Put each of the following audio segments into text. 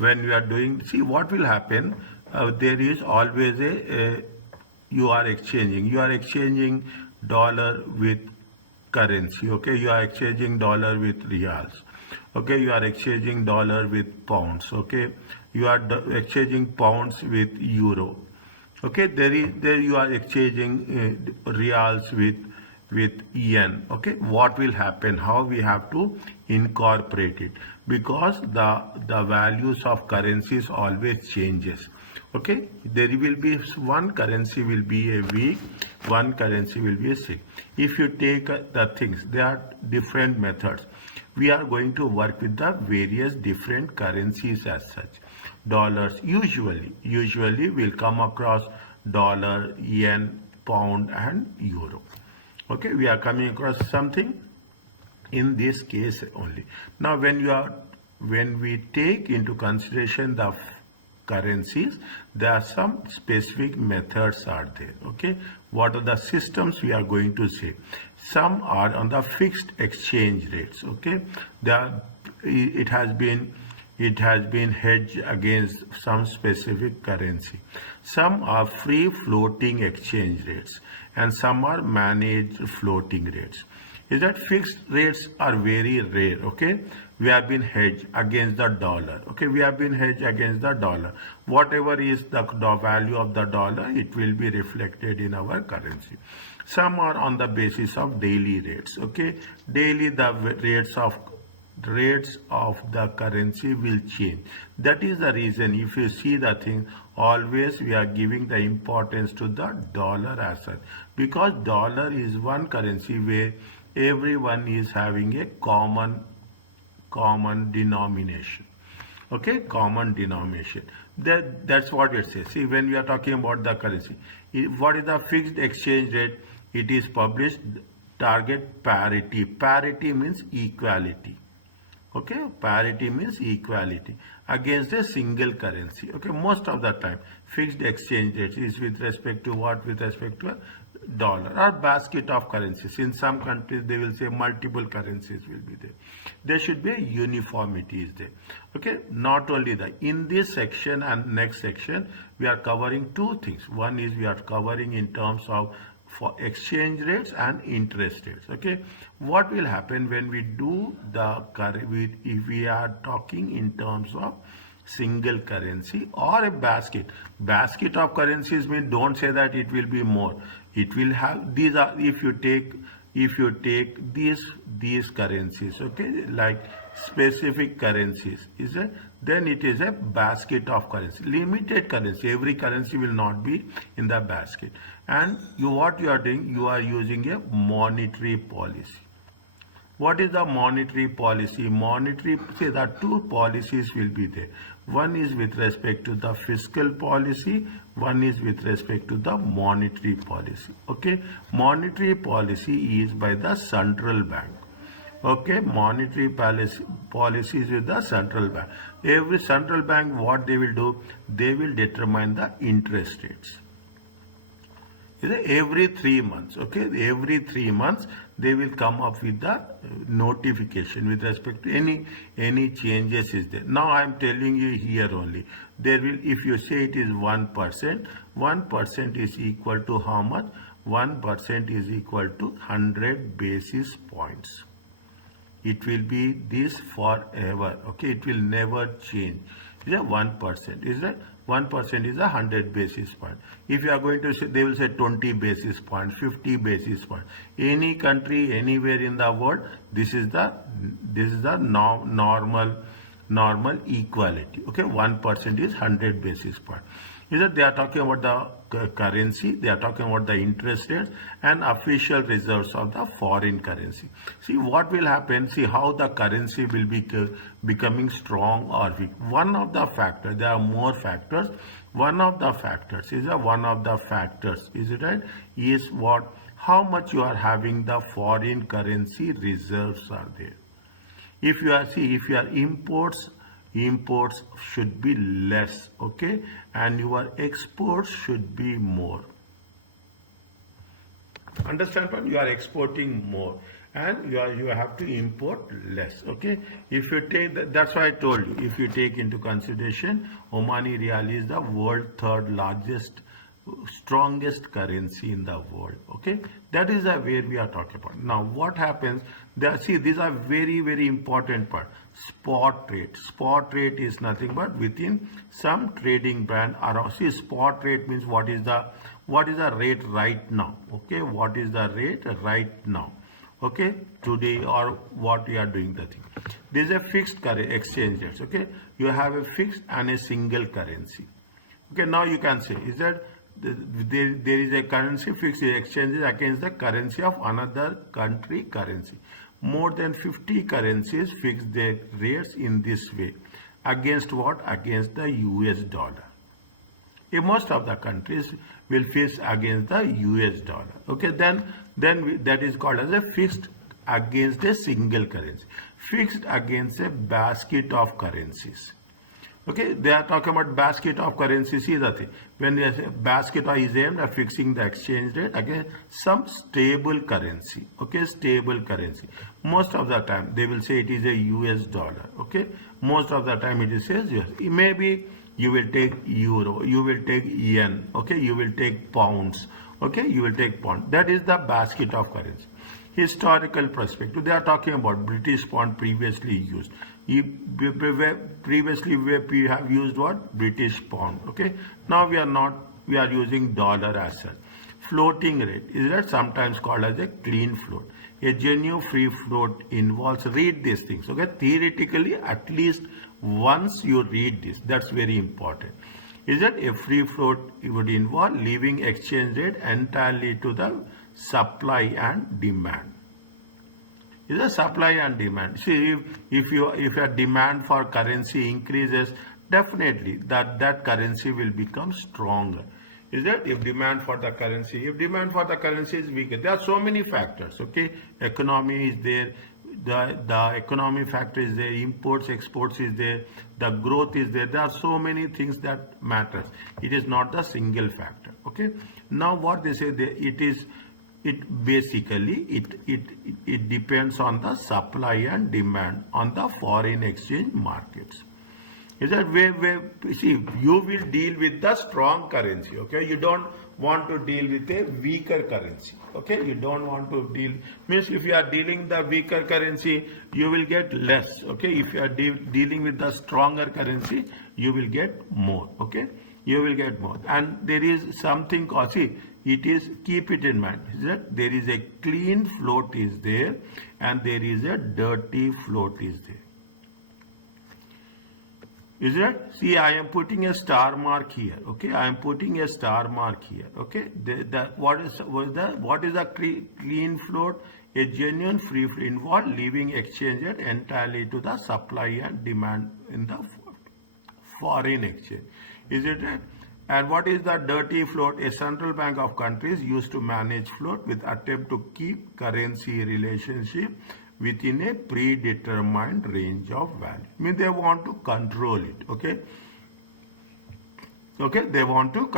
when you are doing, see what will happen, there is always you are exchanging dollar with currency, okay, you are exchanging dollar with reals, okay, you are exchanging dollar with pounds, okay, you are exchanging pounds with euro, okay, there you are exchanging reals with yen, okay. What will happen, how we have to incorporate it, because the values of currencies always changes, okay. There will be one currency will be a week, one currency will be a sick. If you take the things, there are different methods. We are going to work with the various different currencies as such. Dollars usually will come across dollar, yen, pound and euro, okay. We are coming across something in this case only. Now when we take into consideration the currencies, there are some specific methods are there, okay. What are the systems we are going to say? Some are on the fixed exchange rates, okay. It has been hedged against some specific currency. Some are free floating exchange rates and some are managed floating rates. Is that fixed rates are very rare, okay. We have been hedged against the dollar, okay. We have been hedged against the dollar. Whatever is the value of the dollar, it will be reflected in our currency. Some are on the basis of daily rates, okay. Daily the rates of the currency will change. That is the reason, if you see the thing, always we are giving the importance to the dollar as such, because dollar is one currency where everyone is having a common denomination, okay, common denomination. That's what it says. See, when we are talking about the currency, what is the fixed exchange rate? It is published target parity. Parity means equality, okay. Parity means equality against a single currency, okay. Most of the time fixed exchange rate is with respect to what? With respect to a dollar or basket of currencies. In some countries they will say multiple currencies will be there. There should be a uniformity is there, okay. Not only that, in this section and next section we are covering two things. One is we are covering in terms of for exchange rates and interest rates, okay. What will happen when we do the if we are talking in terms of single currency or a basket of currencies, mean don't say that it will be more. It will have, these are, if you take these currencies, okay, like specific currencies, is it, then it is a basket of currency, limited currency. Every currency will not be in the basket. And what you are doing, you are using a monetary policy. What is the monetary policy? Say that two policies will be there. One is with respect to the fiscal policy, one is with respect to the monetary policy, okay. Monetary policy is by the central bank, okay. Monetary policy is with the central bank. Every central bank, what they will do, they will determine the interest rates every 3 months, okay. Every 3 months they will come up with the notification with respect to any changes is there. Now I am telling you here only, there will, if you say it is 1%, 1% is equal to how much? 1% is equal to 100 basis points. It will be this forever, okay. It will never change. Is that 1%? Is that 1% is 100 basis point. If you are going to say, they will say 20 basis point, 50 basis point. Any country, anywhere in the world, this is the normal equality. Okay, 1% is 100 basis point. Is that they are talking about the currency, they are talking about the interest rates and official reserves of the foreign currency. See what will happen, see how the currency will be becoming strong or weak. One of the factors, there are more factors, one of the factors is it right, is what, how much you are having the foreign currency reserves are there. If you are, see, if your imports should be less, okay, and your exports should be more. Understand what? You are exporting more and you have to import less. Okay, if you take that's why I told you, if you take into consideration Omani Rial is the world third largest, strongest currency in the world. Okay, that is where we are talking about. Now what happens there, see, these are very important part. Spot rate is nothing but within some trading band around. See, spot rate means what is the rate right now. Okay, what is the rate right now, okay, today, or what we are doing the thing. There is a fixed exchange rates. Okay, you have a fixed and a single currency. Okay, now you can say is that there is a currency fixed exchanges against the currency of another country currency. More than 50 currencies fix their rates in this way. Against what? Against the US dollar. Most of the countries will fix against the US dollar. Okay, then that is called as a fixed against a single currency. Fixed against a basket of currencies. Okay, they are talking about basket of currencies. See the thing. When there's a basket is aimed at fixing the exchange rate against some stable currency. Okay, stable currency. Most of the time they will say it is a US dollar. Okay, most of the time it says US. Maybe you will take euro, you will take yen. Okay, you will take pounds. Okay, you will take pound. That is the basket of currency. Historical perspective, they are talking about British pound previously used. Previously we have used what? British pound. Okay, now we are using dollar as such. Floating rate is that sometimes called as a clean float. A genuine free float involves, read these things. Okay, theoretically at least once you read this, that's very important. Is that a free float would involve leaving exchange rate entirely to the supply and demand. Is a supply and demand. See, if your demand for currency increases, definitely that currency will become stronger. Is that if demand for the currency is weaker, there are so many factors. Okay, economy is there, the economy factor is there, imports exports is there, the growth is there. There are so many things that matters. It is not the single factor. Okay, now what they say, it basically depends on the supply and demand on the foreign exchange markets. Is that where see, you will deal with the strong currency. Okay, you don't want to deal with a weaker currency. Okay, you don't want to deal, means if you are dealing the weaker currency, you will get less. Okay, if you are dealing with the stronger currency, you will get more. Okay, you will get more. And there is something called, see, it is, keep it in mind, is that there is a clean float is there and there is a dirty float is there. Is that? See, I am putting a star mark here. Okay, I am putting a star mark here. Okay, what is the clean float? A genuine free float involve leaving exchange rate entirely to the supply and demand in the foreign exchange. Is it right? And what is the dirty float? A central bank of countries used to manage float with attempt to keep currency relationship within a predetermined range of value. I mean, they want to control it. Okay. Okay, they want to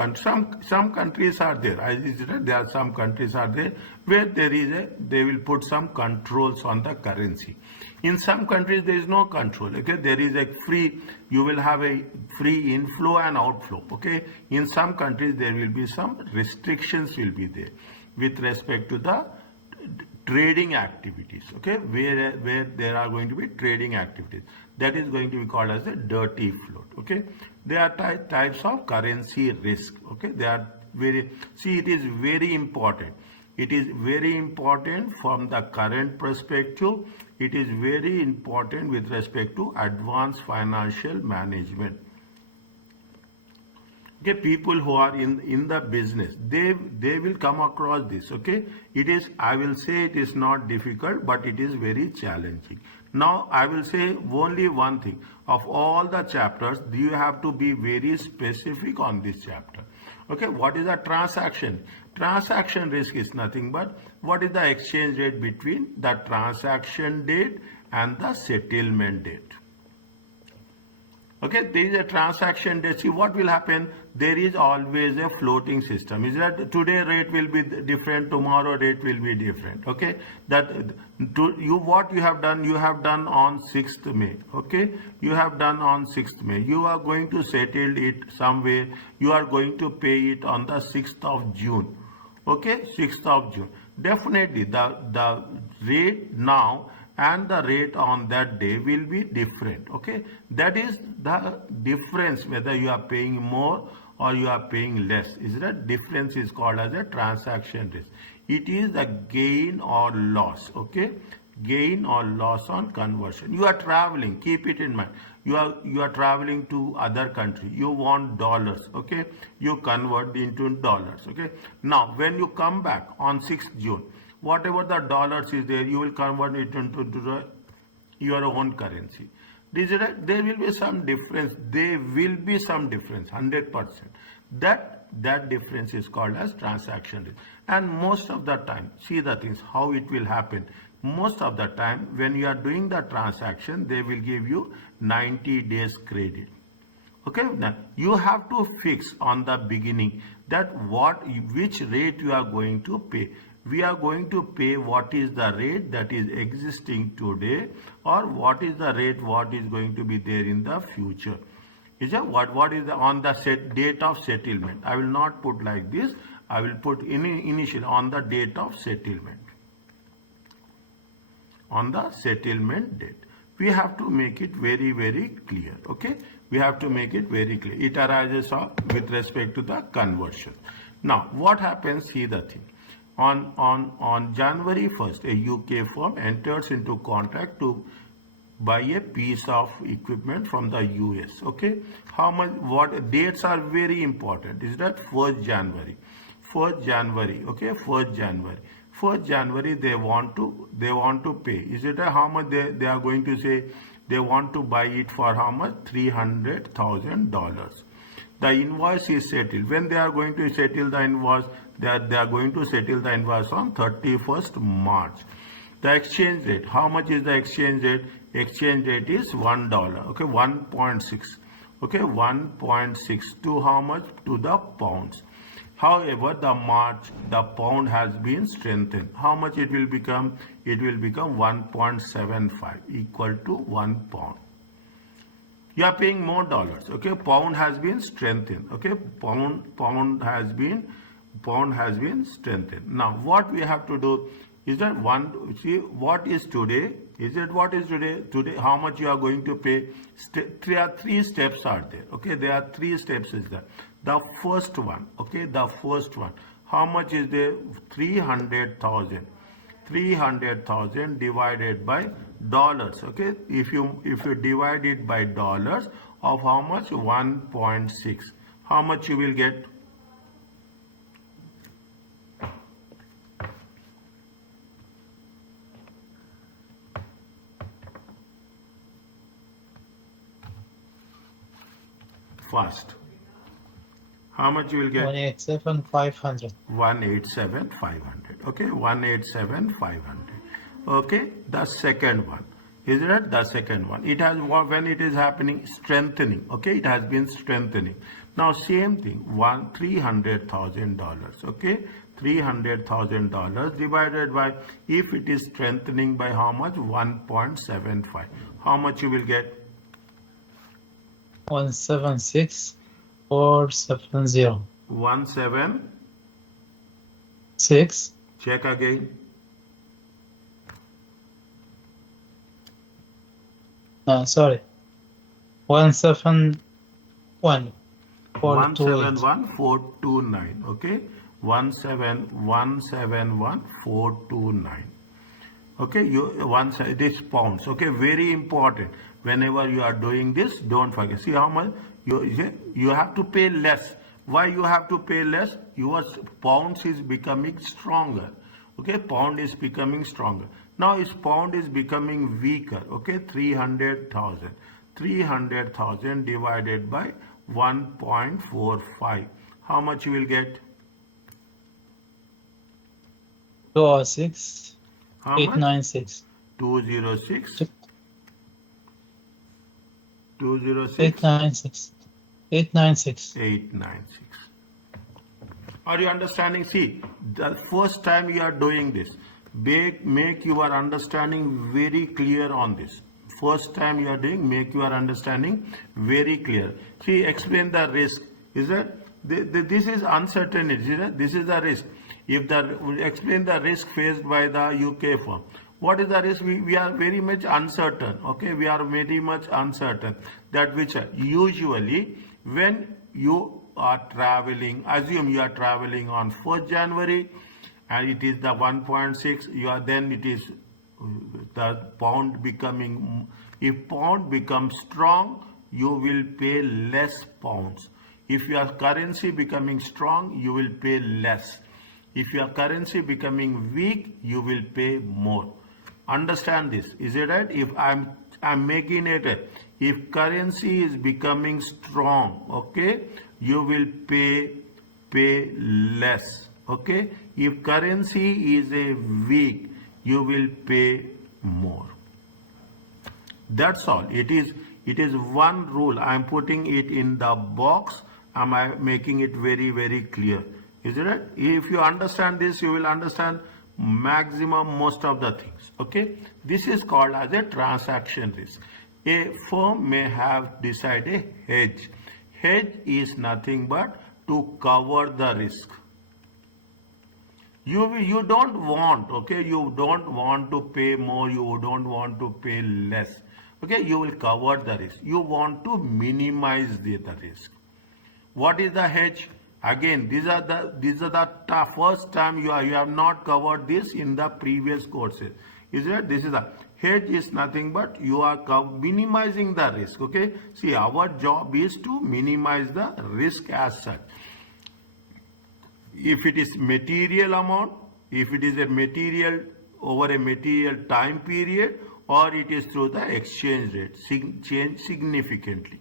some countries are there. There are some countries are there where they will put some controls on the currency. In some countries there is no control. Okay, there is a free, you will have a free inflow and outflow. Okay, in some countries there will be some restrictions will be there with respect to the trading activities. Okay, where there are going to be trading activities, that is going to be called as a dirty float. Okay, there are types of currency risk. Okay, they are see, it is very important. It is very important from the current perspective. It is very important with respect to advanced financial management. Okay, people who are in the business, they will come across this. Okay, it is, I will say it is not difficult, but it is very challenging. Now I will say only one thing. Of all the chapters, you have to be very specific on this chapter. Okay, what is a transaction? Transaction risk is nothing but what is the exchange rate between the transaction date and the settlement date. Okay, there is a transaction day. See what will happen. There is always a floating system. Is that today rate will be different, tomorrow rate will be different. Okay, that what you have done. You have done on 6th May. Okay, you have done on 6th May. You are going to settle it somewhere. You are going to pay it on the 6th of June. Okay, 6th of June. Definitely the rate now and the rate on that day will be different. Okay, that is the difference, whether you are paying more or you are paying less. Is that difference is called as a transaction risk. It is the gain or loss. Okay, gain or loss on conversion. You are traveling, keep it in mind. You are traveling to other country. You want dollars. Okay, you convert into dollars. Okay, now when you come back on 6th June, whatever the dollars is there, you will convert it into your own currency. There will be some difference. There will be some difference, 100%. That difference is called as transaction risk. And most of the time, see the things, how it will happen. Most of the time, when you are doing the transaction, they will give you 90 days credit. Okay, now you have to fix on the beginning that which rate you are going to pay. We are going to pay what is the rate that is existing today, or what is the rate what is going to be there in the future. Is that what is the on the date of settlement? I will not put like this. I will put initial on the date of settlement. On the settlement date, we have to make it very, very clear. Okay, we have to make it very clear. It arises with respect to the conversion. Now what happens? See the thing. On January 1st, a UK firm enters into contract to buy a piece of equipment from the US. Okay, how much? What dates are very important? Is that 1st January? 1st January. Okay, 1st January. 1st January they want to pay. Is it how much they are going to say? They want to buy it for how much? $300,000. The invoice is settled. When they are going to settle the invoice, they are going to settle the invoice on 31st March. The exchange rate, how much is the exchange rate? Exchange rate is $1. Okay, 1.6. Okay, 1.6 to how much? To the pounds. However, the pound has been strengthened. How much it will become? It will become 1.75, equal to 1 pound. You are paying more dollars. Okay, pound has been strengthened. Okay, pound has been strengthened. Now what we have to do is that see what is today. Is it what is today? Today how much you are going to pay? Three steps are there. Okay, there are 3 steps is there. The first one. Okay, the first one. How much is there? 300,000. 300,000 divided by dollars. Okay, if you divide it by dollars of how much? 1.6. How much you will get? Fast. How much you will get? 187,500. 187,500. Okay, 187,500. Okay, the second one. Is it the second one? It has, when it is happening, strengthening. Okay, it has been strengthening. Now same thing, $300,000. Okay, $300,000 divided by, if it is strengthening by how much? 1.75. How much you will get? 176,470. 176. Check again. Sorry. 171,428. 171,429. Okay, 171,429. Okay, this pounds. Okay, very important. Whenever you are doing this, don't forget. See how much you have to pay less. Why you have to pay less? Your pounds is becoming stronger. Okay, pound is becoming stronger. Now its pound is becoming weaker. Okay, 300,000. 300,000 divided by 1.45. How much you will get? 206. How 896. much? 206. 206 896. 896. 896. Are you understanding? See, the first time you are doing this, make your understanding very clear on this. First time you are doing, make your understanding very clear. See, explain the risk. Is that this is uncertainty? Is that this is the risk? If explain the risk faced by the UK firm. What is the risk? We are very much uncertain. Okay, we are very much uncertain. That which usually when you are traveling, assume you are traveling on 1st January and it is the 1.6, you are then it is the pound becoming, if pound becomes strong, you will pay less pounds. If your currency becoming strong, you will pay less. If your currency becoming weak, you will pay more. Understand this. Is it right? If I'm making it, if currency is becoming strong, okay, you will pay less. Okay. If currency is a weak, you will pay more. That's all. It is one rule. I'm putting it in the box. I'm making it very, very clear. Is it right? If you understand this, you will understand maximum most of the things. Okay. This is called as a transaction risk. A firm may have decided a hedge. Hedge is nothing but to cover the risk. You don't want, okay, you don't want to pay more, you don't want to pay less. Okay, you will cover the risk. You want to minimize the risk. What is the hedge? Again, these are the first time you have not covered this in the previous courses. Is it? This is the hedge is nothing but you are minimizing the risk. Okay. See, our job is to minimize the risk as such. If it is material amount, if it is a material over a material time period, or it is through the exchange rate, change significantly.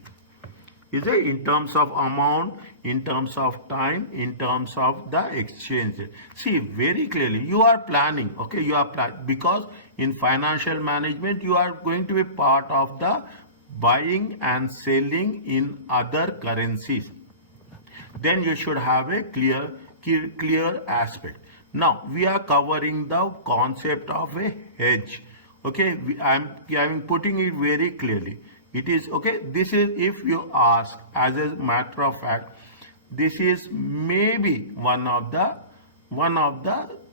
Is it in terms of amount, in terms of time, in terms of the exchange rate? See very clearly, you are planning, okay, you are planning because in financial management, you are going to be part of the buying and selling in other currencies. Then you should have a clear aspect. Now we are covering the concept of a hedge. Okay, I'm putting it very clearly. It is okay. This is, if you ask, as a matter of fact, this is maybe one of the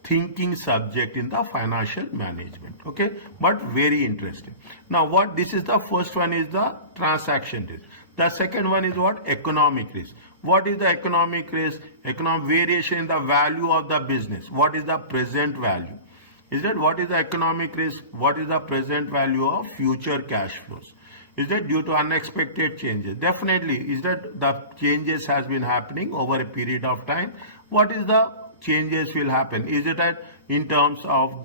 thinking subject in the financial management. Okay, but very interesting. Now what this is, the first one is the transaction risk. The second one is what? Economic risk. What is the economic risk? Economic variation in the value of the business. What is the present value? Is that what is the economic risk? What is the present value of future cash flows? Is that due to unexpected changes? Definitely. Is that the changes has been happening over a period of time? What is the changes will happen? Is it that in terms of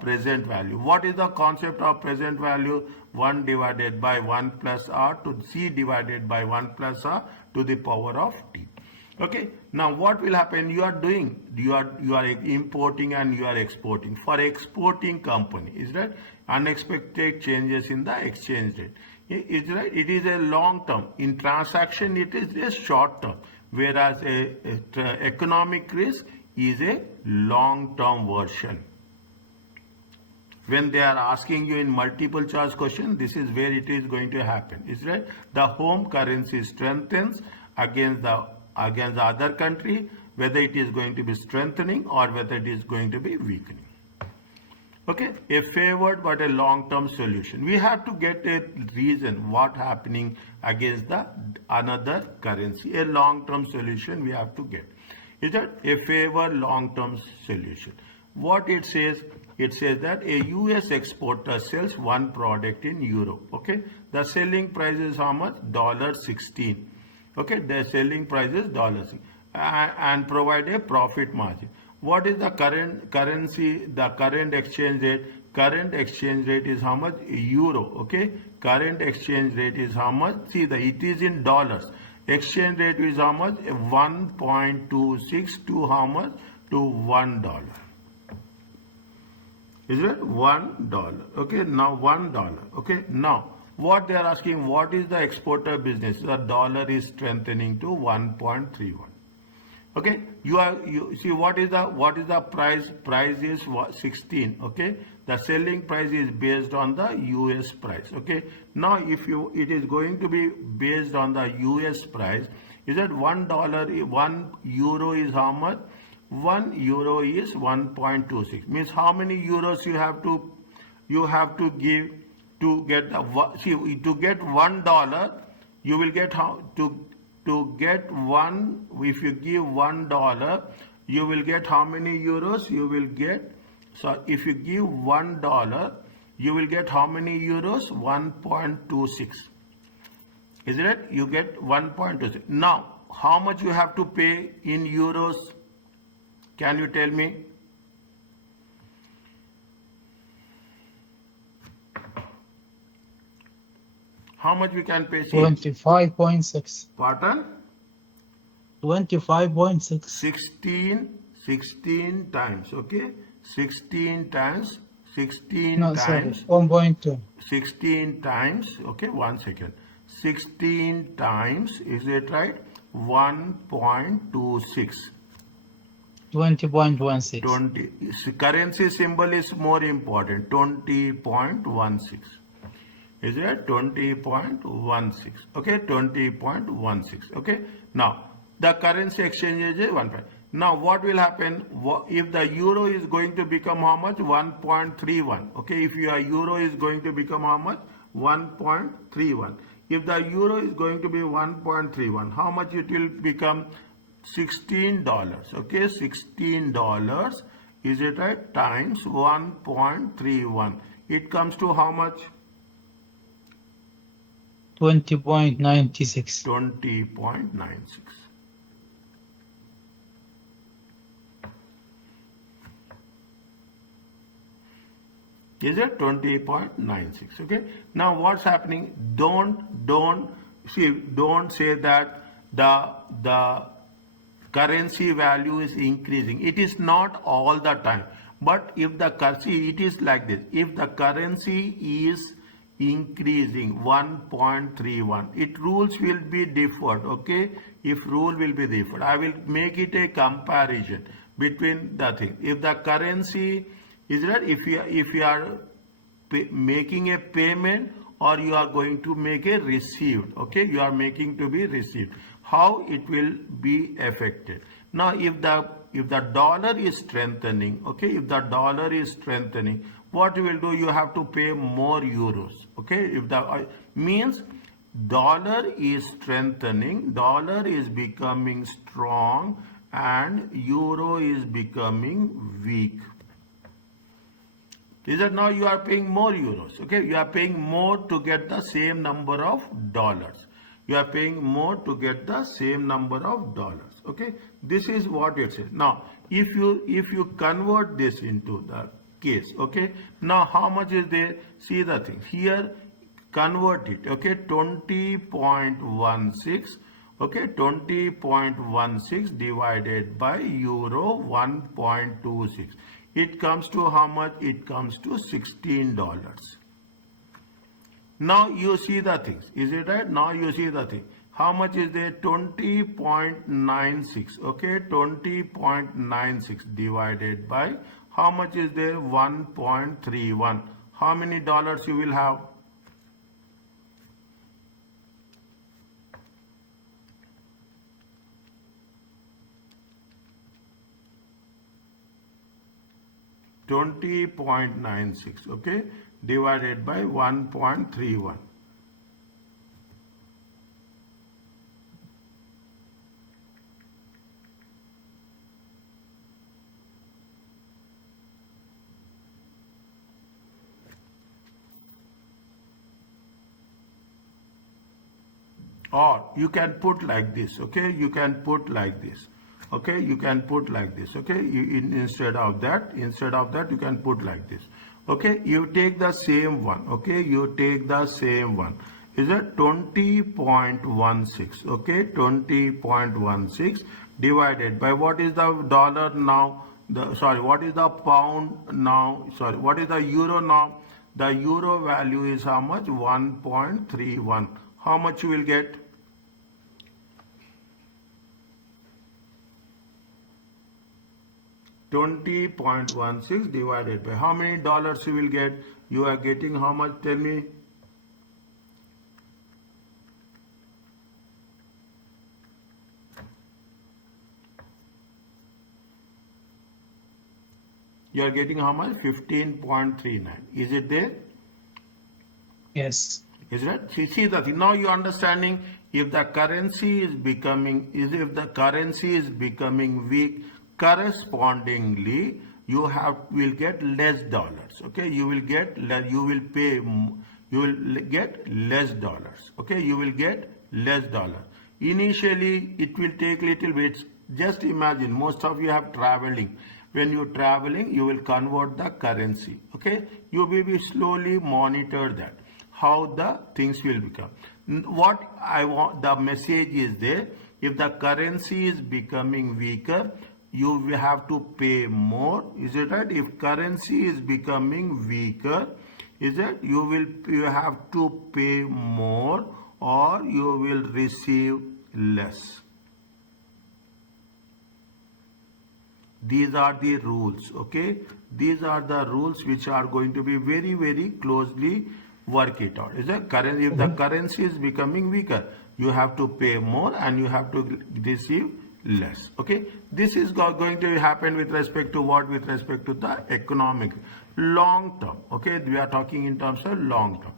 present value? What is the concept of present value? 1 divided by 1 plus r to c divided by 1 plus r to the power of t. Okay. Now what will happen? You are importing and you are exporting. For exporting company, is that unexpected changes in the exchange rate. Is right? It is a long term. In transaction, it is a short term. Whereas economic risk is a long term version. When they are asking you in multiple choice question, this is where it is going to happen. Is right? The home currency strengthens against the other country, whether it is going to be strengthening or whether it is going to be weakening. Okay, a favored but a long-term solution. We have to get a reason what happening against the another currency. A long-term solution we have to get. Is that a favored long-term solution? What it says? It says that a US exporter sells one product in Europe. Okay, the selling price is how much? $16. Okay, the selling price is $6 and provide a profit margin. What is the current currency, the current exchange rate? Current exchange rate is how much? Euro. Okay, current exchange rate is how much? See, it is in dollars. Exchange rate is how much? 1.26 to how much? To $1. Is it $1? Okay, now $1. Okay, now what they are asking, what is the exporter business? The dollar is strengthening to 1.31. Okay, you see what is the price? Price is 16. Okay, the selling price is based on the US price. Okay, now if it is going to be based on the US price, is that $1, 1 euro is how much? 1 euro is 1.26. Means how many euros you have to give to get to get $1, you will get how to get one. If you give $1, you will get how many euros? You will get, so if you give $1, you will get how many euros? 1.26. Isn't it? You get 1.26. Now, how much you have to pay in euros? Can you tell me? How much we can pay? 25.6. Pardon? 25.6. 16 times, okay? 16 times, 16 No, sorry. times, 1.2. 16 times, okay, 1 second. 16 times, is it right? 1.26. 20.16. 20. Currency symbol is more important. 20.16. Is it 20.16? Okay, 20.16. Okay. Now the currency exchange is 1. Now what will happen if the euro is going to become how much? 1.31. Okay, if your euro is going to become how much? 1.31. If the euro is going to be 1.31, how much it will become? $16. Okay, $16, is it right? Times 1.31. It comes to how much? 20.96. 20.96. Is it 20.96? Okay. Now what's happening? Don't say that the currency value is increasing. It is not all the time. But if the currency, it is like this. If the currency is increasing 1.31, it rules will be differed. Okay, if rule will be differed, I will make it a comparison between the thing. If the currency is right, if you are making a payment, or you are going to make a received, okay, you are making to be received, how it will be affected. Now if the dollar is strengthening, okay, if the dollar is strengthening, what you will do? You have to pay more euros. Okay, if the means dollar is strengthening, dollar is becoming strong, and euro is becoming weak. Is that now you are paying more euros? Okay, you are paying more to get the same number of dollars. You are paying more to get the same number of dollars. Okay, this is what it says. Now, if you convert this into the case, okay, now how much is there? See the thing here, convert it. Okay, 20.16. Okay, 20.16 divided by euro 1.26. It comes to how much? It comes to $16. Now you see the things. Is it right? Now you see the thing. How much is there? 20.96. Okay, 20.96 divided by how much is there? 1.31. How many dollars you will have? $20.96, okay, divided by 1.31. Or you can put like this, okay, you can put like this. Okay, you can put like this. Okay, instead of that you can put like this. Okay, you take the same one. Okay, you take the same one. Is it 20.16? Okay, 20.16 divided by what is the dollar now? What is the pound now? What is the euro now? The euro value is how much? 1.31. How much you will get? $20.16 divided by how many dollars you will get? You are getting how much? Tell me. You are getting how much? 15.39. Is it there? Yes. Is it? See the thing. Now you are understanding if the currency is becoming weak, correspondingly you will get less dollars. Okay, you will get less dollars. Okay, you will get less dollar. Initially it will take little bit. Just imagine, most of you have traveling. When you're traveling, you will convert the currency. Okay, you will be slowly monitor that how the things will become. What I want, the message is there. If the currency is becoming weaker, you will have to pay more. Is it right? If currency is becoming weaker, is it you have to pay more or you will receive less. These are the rules. Okay, these are the rules which are going to be very, very closely work it out. Is that currency? If the currency is becoming weaker, you have to pay more and you have to receive less. Okay, this is going to happen with respect to what? With respect to the economic long term. Okay, we are talking in terms of long term.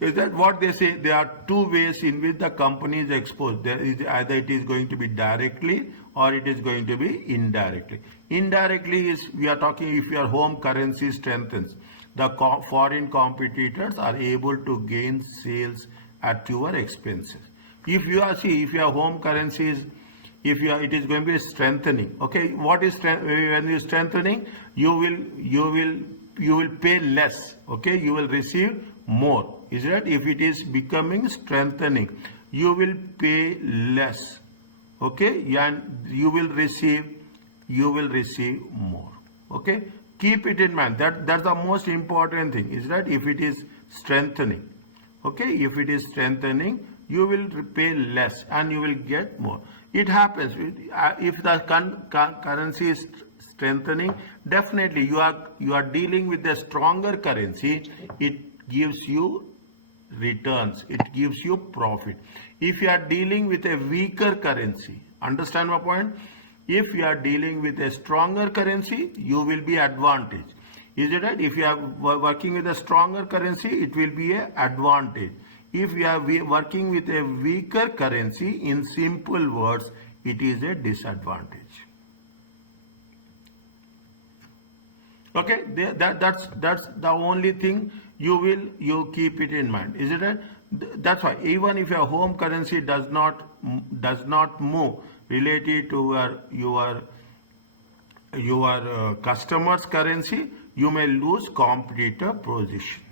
Is that what they say? There are two ways in which the company is exposed. There is either it is going to be directly or it is going to be indirectly. Indirectly is, we are talking if your home currency strengthens, the foreign competitors are able to gain sales at your expenses. If your home currency is, it is going to be strengthening. Okay, what is when you are strengthening? You will pay less. Okay, you will receive more. Is that? If it is becoming strengthening, you will pay less. Okay, and you will receive more. Okay, keep it in mind. That's the most important thing. Is that if it is strengthening? Okay, if it is strengthening, you will pay less and you will get more. It happens if the currency is strengthening. Definitely, you are dealing with a stronger currency. It gives you returns, it gives you profit. If you are dealing with a weaker currency, understand my point? If you are dealing with a stronger currency, you will be advantaged. Is it right? If you are working with a stronger currency, it will be an advantage. If you are working with a weaker currency, in simple words, it is a disadvantage. Okay, that's the only thing you keep it in mind. Is it right? That's why even if your home currency does not move related to your customer's currency, you may lose competitor position.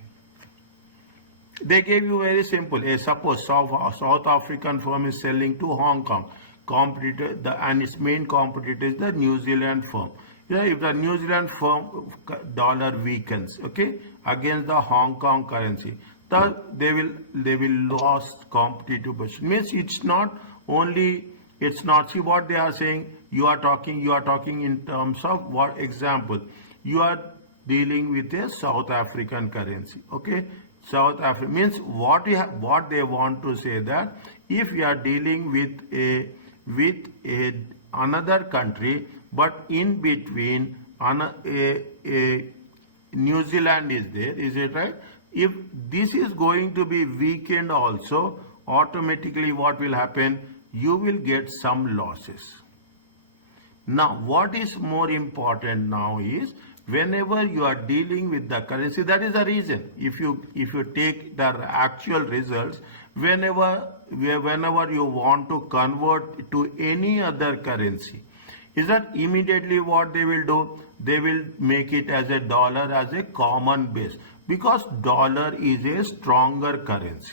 They gave you very simple. Suppose South African firm is selling to Hong Kong competitor, and its main competitor is the New Zealand firm. Yeah, if the New Zealand firm dollar weakens, okay, against the Hong Kong currency, they will lose competitive position. Means it's not. See what they are saying. You are talking in terms of what example. You are dealing with a South African currency. Okay, South Africa means what they want to say that if you are dealing with another country, but in between a New Zealand is there, is it right? If this is going to be weakened also, automatically what will happen? You will get some losses. Now, what is more important now is whenever you are dealing with the currency, that is the reason. If you take the actual results, whenever you want to convert to any other currency, is that immediately what they will do? They will make it as a dollar as a common base, because dollar is a stronger currency.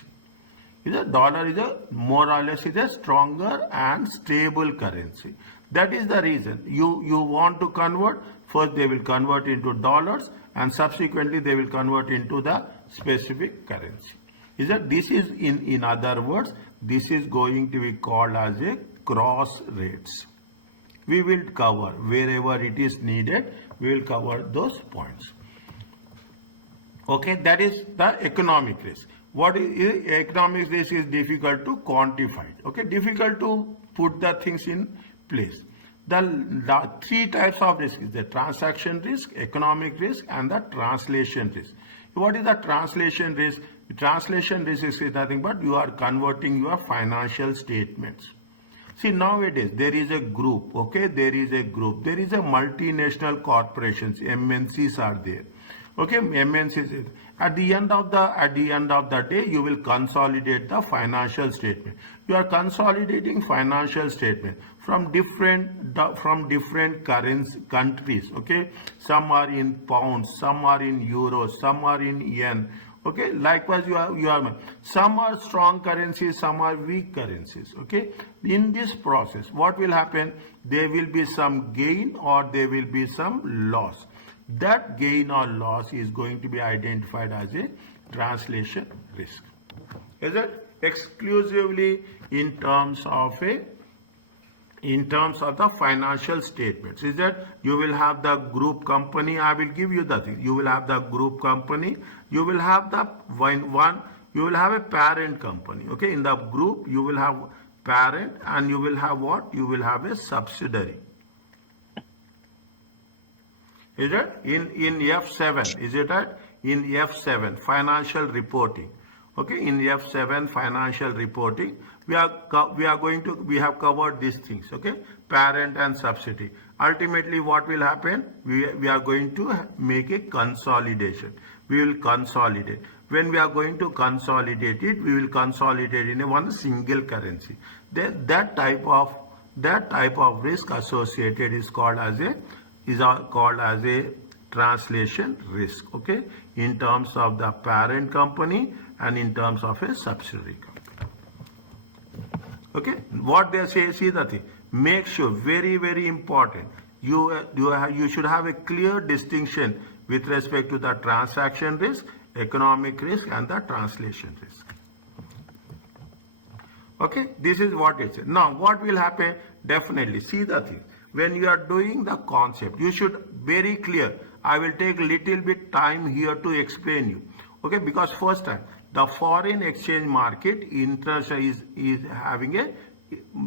Dollar is more or less a stronger and stable currency. That is the reason. You want to convert, first they will convert into dollars and subsequently they will convert into the specific currency. Is that this is in other words, this is going to be called as a cross rates. We will cover wherever it is needed, we will cover those points. Okay, that is the economic risk. What is economic risk is difficult to quantify. Okay, difficult to put the things in place. The three types of risk is the transaction risk, economic risk, and the translation risk. What is the translation risk? The translation risk is nothing but you are converting your financial statements. See, nowadays there is a group, okay, there is a multinational corporations, MNCs are there. Okay, MNCs. At the end of the day, you will consolidate the financial statement. You are consolidating financial statement from different countries. Okay, some are in pounds, some are in euros, some are in yen. Okay, likewise you are some are strong currencies, some are weak currencies. Okay, in this process, what will happen? There will be some gain or there will be some loss. That gain or loss is going to be identified as a translation risk. Is it exclusively in terms of the financial statements? Is that you will have the group company? I will give you the thing. You will have the group company. You will have the you will have a parent company. Okay, in the group you will have parent and you will have what? You will have a subsidiary. Is it in F7? Is it right? In F7 financial reporting. Okay, in F7 financial reporting, we have covered these things. Okay, parent and subsidiary. Ultimately, what will happen? We are going to make a consolidation. We will consolidate. When we are going to consolidate it, we will consolidate in one single currency. Then that type of risk associated is called as a translation risk. Okay, in terms of the parent company and in terms of a subsidiary company. Okay, what they say, see the thing, make sure, very very important, you should have a clear distinction with respect to the transaction risk, economic risk, and the translation risk. Okay, this is what it says. Now what will happen? Definitely, see the thing, when you are doing the concept, you should very clear. I will take little bit time here to explain you. Okay, because first time the foreign exchange market international is having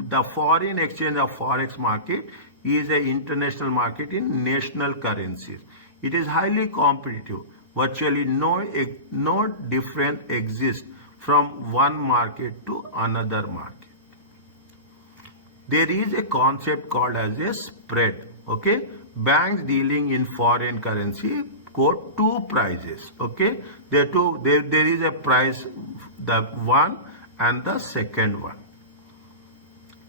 the foreign exchange of forex market is a international market in national currencies. It is highly competitive. Virtually no difference exists from one market to another market. There is a concept called as a spread. Okay, banks dealing in foreign currency quote two prices. Okay, there is a price, the one and the second one.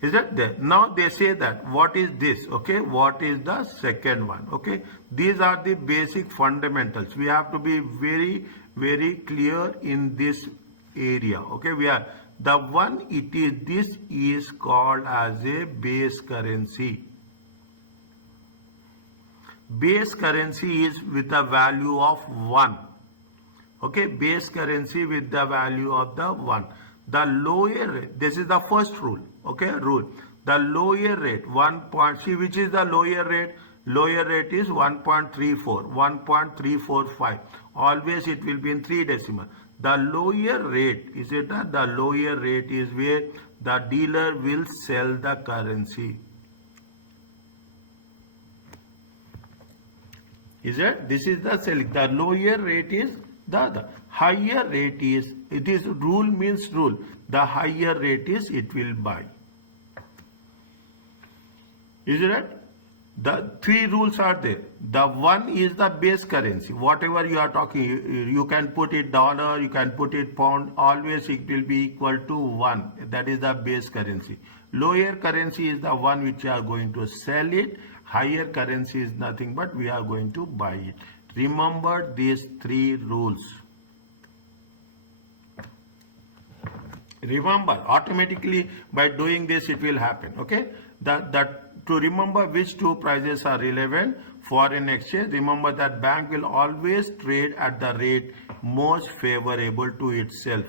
Is that there? Now they say that what is this? Okay, what is the second one? Okay, these are the basic fundamentals. We have to be very very clear in this area. Okay, we are the one, this is called as a base currency. Base currency is with the value of 1. Okay, base currency with the value of the 1. The lower rate, this is the first rule. Okay, rule. The lower rate, 1. See, which is the lower rate? Lower rate is 1.34, 1.345. Always it will be in 3 decimal. The lower rate, is it that? The lower rate is where the dealer will sell the currency. Is it? This is the selling. The lower rate is the higher rate is, it is rule means rule. The higher rate is it will buy. Is it right? The 3 rules are there. The one is the base currency. Whatever you are talking, you can put it dollar, you can put it pound, always it will be equal to 1. That is the base currency. Lower currency is the one which you are going to sell it. Higher currency is nothing but we are going to buy it. Remember these 3 rules. Remember, automatically by doing this it will happen. Okay, that to remember which two prices are relevant for an exchange, remember that bank will always trade at the rate most favorable to itself.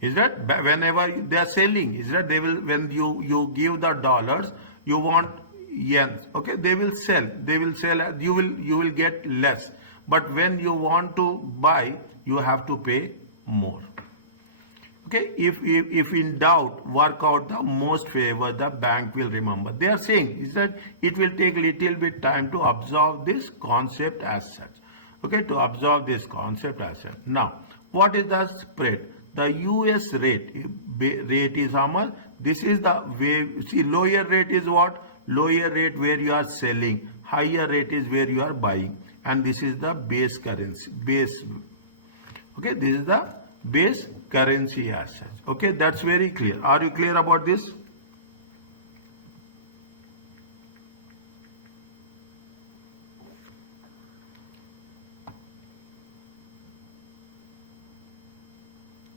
Is that whenever they are selling, is that they will, when you give the dollars, you want yens, okay, they will sell, you will get less. But when you want to buy, you have to pay more. Okay, if in doubt, work out the most favor the bank will remember. They are saying is that it will take little bit time to absorb this concept as such. Okay, to absorb this concept as such. Now, what is the spread? The US rate is how much? This is the way. See, lower rate is what? Lower rate where you are selling. Higher rate is where you are buying. And this is the base currency. Okay, this is the base currency as such. Okay, that's very clear. Are you clear about this?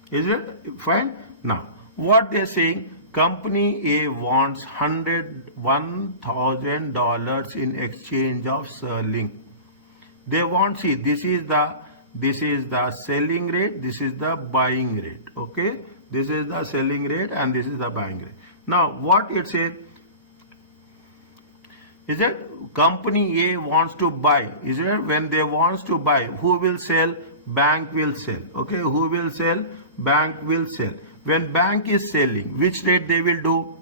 Is it fine? Now, what they're saying, company A wants $1,000 in exchange of sterling. They want, see, this is the selling rate, this is the buying rate. Okay, this is the selling rate and this is the buying rate. Now, what it says is that company A wants to buy. Is it when they wants to buy, who will sell? Bank will sell. Okay, who will sell? Bank will sell. When bank is selling, which rate they will do?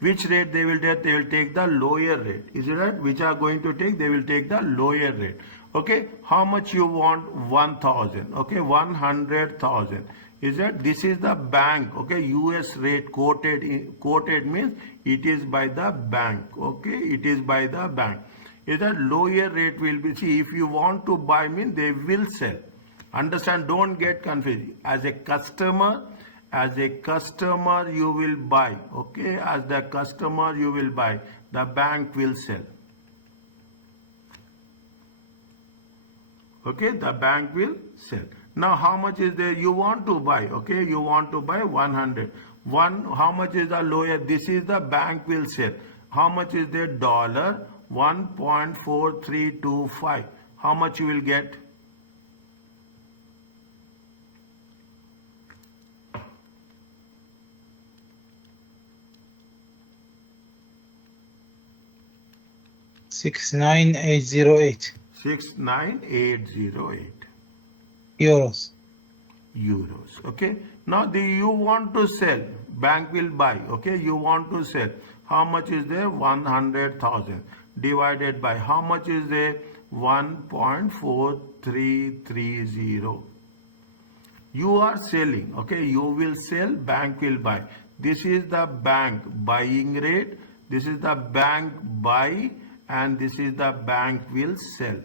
Which rate they will take? They will take the lower rate. Is it right? Which are going to take? They will take the lower rate. Okay, how much you want? 1,000. Okay, 100,000. Is that this is the bank? Okay, US rate quoted means it is by the bank. Okay, it is by the bank. Is that lower rate will be, see, if you want to buy means they will sell. Understand? Don't get confused. As a customer you will buy. Okay, as the customer you will buy. The bank will sell. Okay, the bank will sell. Now, how much is there? You want to buy. Okay, you want to buy 100. How much is the lower? This is the bank will sell. How much is there? Dollar 1.4325. How much you will get? $69808 69808 euros. Okay, now you want to sell, bank will buy. Okay, you want to sell, how much is there? 100,000 divided by how much is there? 1.4330. You are selling. Okay, you will sell, bank will buy. This is the bank buying rate, this is the bank buy, and this is the bank will sell.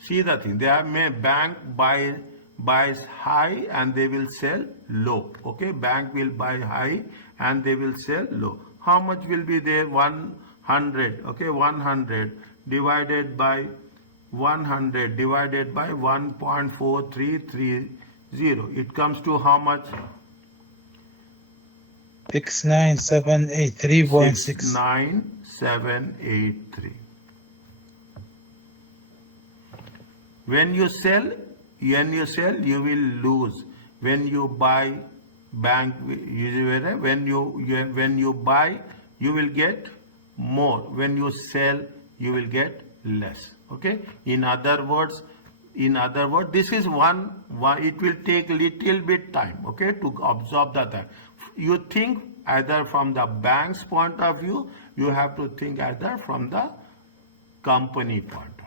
See the thing, they have made bank buys high and they will sell low. Okay, bank will buy high and they will sell low. How much will be there? 100. Okay, 100 divided by 1.4330. It comes to how much? 69783.6. 69783. When you sell, you will lose. When you buy, bank, when you buy, you will get more. When you sell, you will get less. Okay. In other words, this is one. It will take little bit time. Okay, to absorb the time. You think either from the bank's point of view, you have to think either from the company point of view.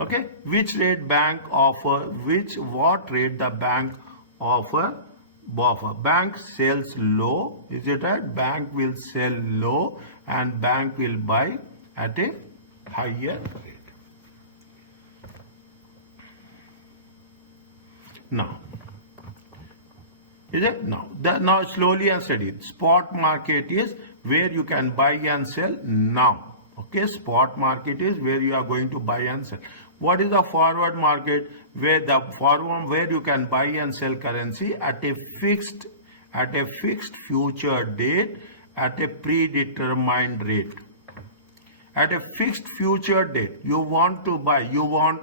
Okay, which rate bank offer? What rate the bank offer? Bank sells low. Is it right? Bank will sell low and bank will buy at a higher rate. Now, is it? Now slowly and steady. Spot market is where you can buy and sell now. Okay, spot market is where you are going to buy and sell. What is the forward market? Where you can buy and sell currency at a fixed at a fixed future date at a predetermined rate. At a fixed future date, you want to buy on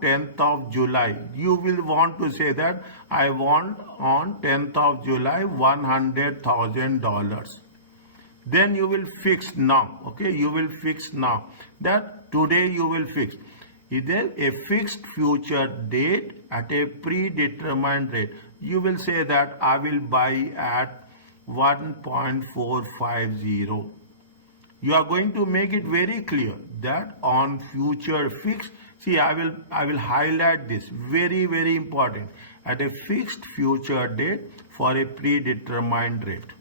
10th of July. You will want to say that I want on 10th of July $100,000. Then you will fix now. Okay, you will fix now. That today you will fix. Either a fixed future date at a predetermined rate. You will say that I will buy at 1.450. You are going to make it very clear that on future fixed. See, I will highlight this, very, very important, at a fixed future date for a predetermined rate.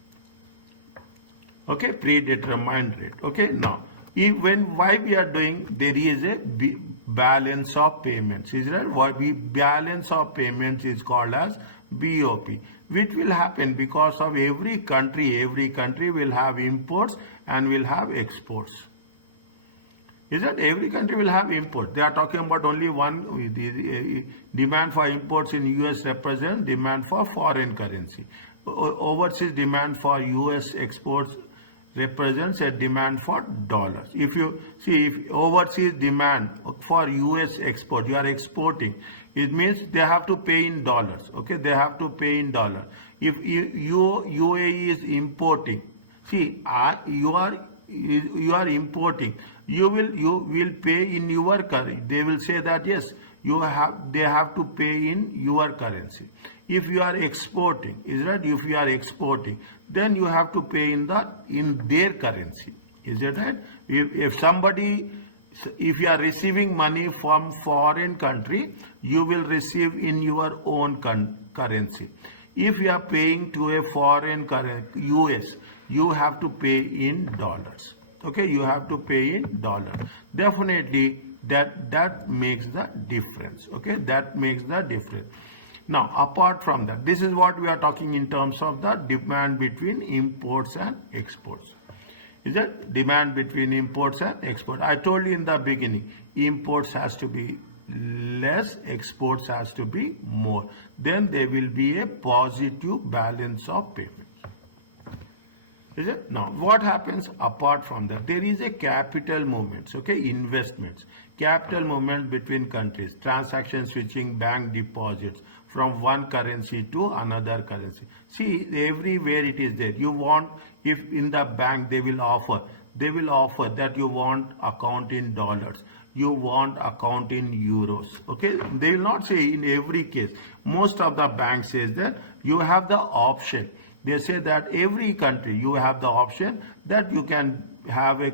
Okay, predetermined rate. Okay, now why we are doing, there is a balance of payments, is right? What we balance of payments is called as BOP, which will happen because of every country will have imports and will have exports. Is that every country will have imports? They are talking about only one. The demand for imports in US represent demand for foreign currency. Overseas demand for US exports represents a demand for dollars. If you see, if overseas demand for US export, you are exporting, it means they have to pay in dollars. Okay, they have to pay in dollars. If UAE is importing, see, you are importing, you will pay in your currency. They will say that yes, they have to pay in your currency. If you are exporting, is right? If you are exporting, then you have to pay in their currency. Is it right? If you are receiving money from foreign country, you will receive in your own currency. If you are paying to a foreign currency, US, you have to pay in dollars. Okay, you have to pay in dollars. Definitely that makes the difference. Okay, that makes the difference. Now, apart from that, this is what we are talking in terms of the demand between imports and exports. Is that demand between imports and exports? I told you in the beginning, imports has to be less, exports has to be more. Then there will be a positive balance of payments. Is it? Now, what happens apart from that? There is a capital movements, okay, investments, capital movement between countries, transaction switching, bank deposits from one currency to another currency. See, everywhere it is there. You want, if in the bank they will offer that you want account in dollars, you want account in euros. Okay, they will not say in every case. Most of the banks says that you have the option. They say that every country you have the option that you can have a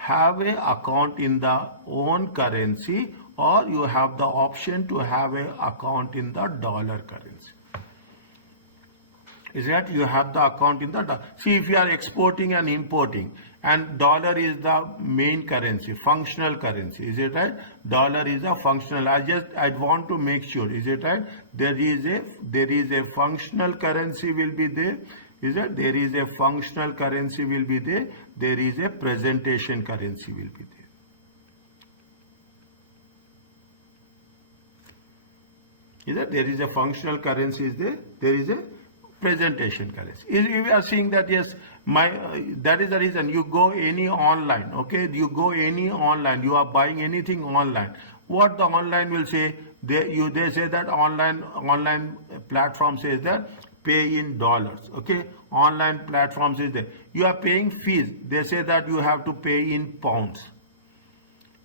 account in the own currency, or you have the option to have an account in the dollar currency. Is that you have the account in the dollar? See, if you are exporting and importing, and dollar is the main currency, functional currency, is it right? Dollar is a functional. I want to make sure, is it right? There is a functional currency will be there. Is it? There is a functional currency will be there. There is a presentation currency will be there. Is that there is a functional currency is there? There is a presentation currency. If we are seeing that yes, that is the reason you go any online. Okay, you go any online. You are buying anything online. What the online will say? They say that online platform says that pay in dollars. Okay, online platform says that you are paying fees. They say that you have to pay in pounds.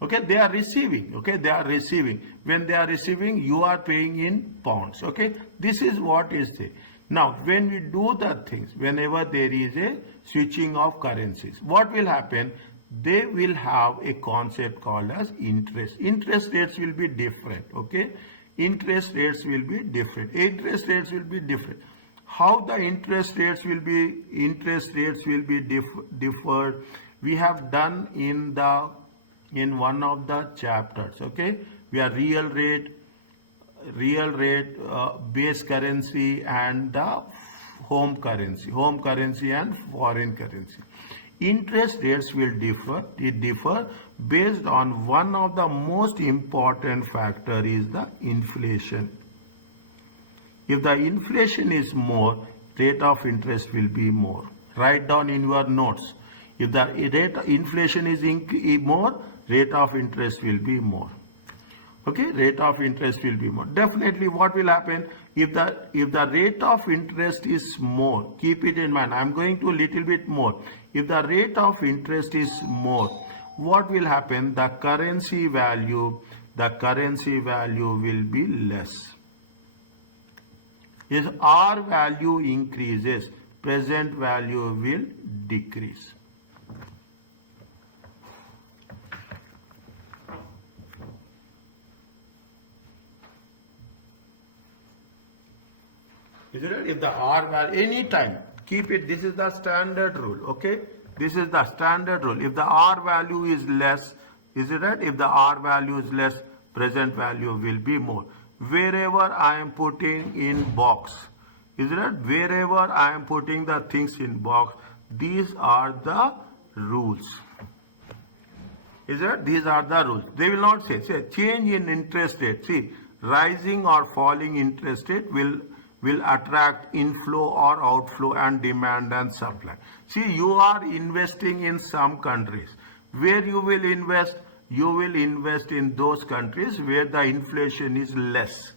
Okay, they are receiving. Okay, they are receiving. When they are receiving, you are paying in pounds. Okay, this is what is there. Now, when we do the things, whenever there is a switching of currencies, what will happen? They will have a concept called as interest. Interest rates will be different. Okay, interest rates will be different. Interest rates will be different. How the interest rates will be differed? We have done in one of the chapters. Okay, we are real rate, base currency, and the home currency and foreign currency. Interest rates will differ. It differ based on one of the most important factor is the inflation. If the inflation is more, rate of interest will be more. Write down in your notes. If the inflation is more, rate of interest will be more. Okay, rate of interest will be more. Definitely what will happen if the rate of interest is more, keep it in mind. I'm going to little bit more. If the rate of interest is more, what will happen? The currency value will be less. If R value increases, present value will decrease. Is it right? If the R value, anytime, keep it, this is the standard rule, okay? This is the standard rule. If the R value is less, is it right? If the R value is less, present value will be more. Wherever I am putting in box, is it right? Wherever I am putting the things in box, these are the rules. Is it? These are the rules. They will not say change in interest rate. See, rising or falling interest rate will attract inflow or outflow and demand and supply. See, you are investing in some countries. Where you will invest? You will invest in those countries where the inflation is less.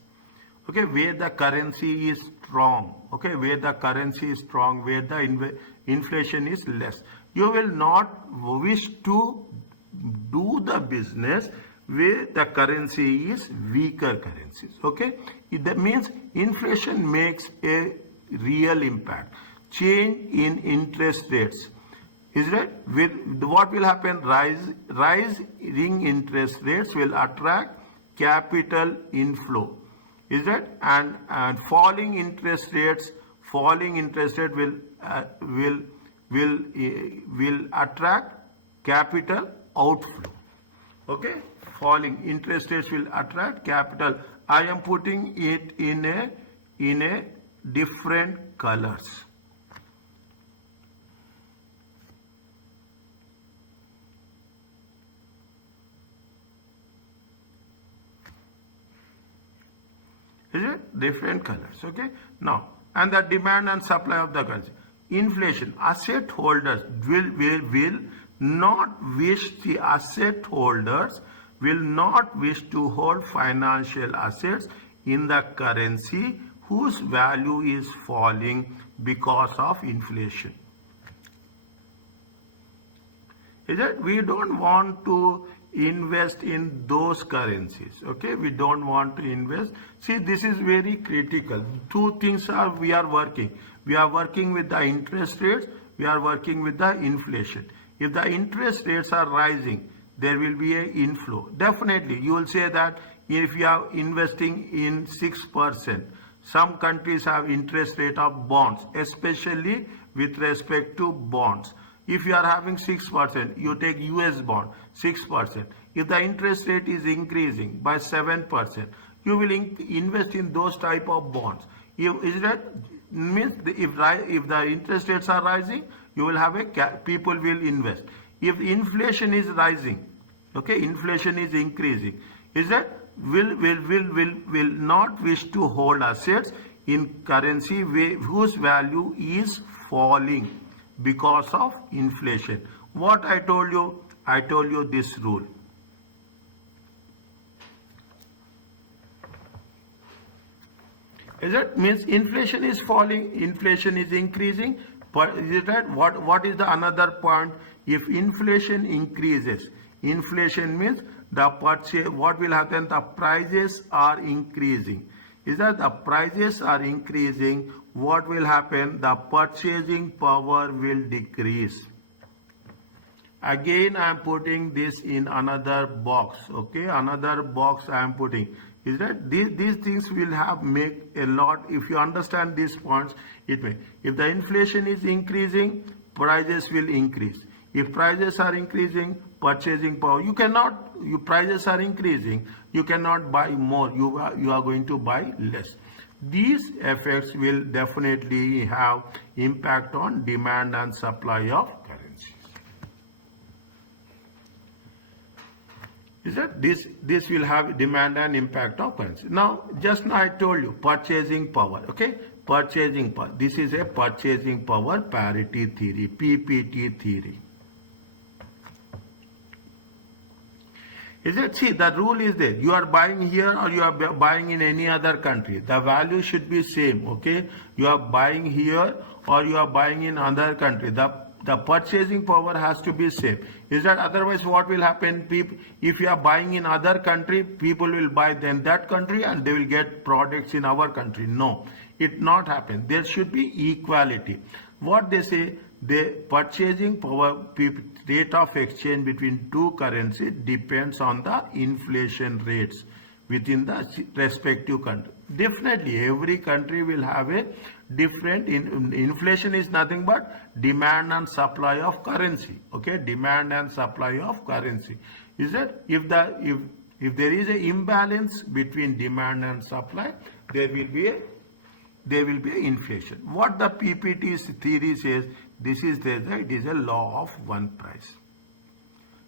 Okay, where the currency is strong. Okay, where the currency is strong, where the inflation is less. You will not wish to do the business where the currency is weaker currencies. Okay, that means inflation makes a real impact. Change in interest rates, is right? With what will happen? Rising interest rates will attract capital inflow, is that? And falling interest rates will attract capital outflow. Okay, falling interest rates will attract capital. I am putting it in a different colors. Is it? Different colors. Okay. Now, and the demand and supply of the currency. Inflation. Asset holders will not wish, the asset holders will not wish to hold financial assets in the currency whose value is falling because of inflation. Is it? We don't want to invest in those currencies. Okay, we don't want to invest. See, this is very critical. Two things we are working. We are working with the interest rates. We are working with the inflation. If the interest rates are rising, there will be an inflow. Definitely, you will say that if you are investing in 6%, some countries have interest rate of bonds, especially with respect to bonds. If you are having 6%, you take US bond, 6%. If the interest rate is increasing by 7%, you will invest in those type of bonds. Is that means if the interest rates are rising, you will have people will invest. If inflation is rising, okay, inflation is increasing, is that will not wish to hold assets in currency whose value is falling because of inflation. What I told you? I told you this rule. Is it? Means inflation is falling, inflation is increasing. But is it right? What is the another point? If inflation increases, inflation means the purchase, what will happen? The prices are increasing. Is that the prices are increasing? What will happen? The purchasing power will decrease. Again, I am putting this in another box. Okay, another box I am putting. Is that these things will make a lot. If you understand these points, it may. If the inflation is increasing, prices will increase. If prices are increasing, purchasing power. Your prices are increasing, you cannot buy more. You are going to buy less. These effects will definitely have impact on demand and supply of currencies. Is that this will have demand and impact of currency. Now, just now I told you purchasing power, okay? Purchasing power. This is a purchasing power parity theory, PPT theory. Is it? See, the rule is there. You are buying here or you are buying in any other country. The value should be same, okay? You are buying here or you are buying in other country. The purchasing power has to be same. Is that otherwise what will happen? People, if you are buying in other country, people will buy then that country and they will get products in our country. No, it not happen. There should be equality. What they say, the purchasing power rate of exchange between two currencies depends on the inflation rates within the respective country. Definitely, every country will have a different. Inflation is nothing but demand and supply of currency. Okay, demand and supply of currency. Is that if there is an imbalance between demand and supply, there will be a inflation. What the PPT theory says, this is it is a law of one price.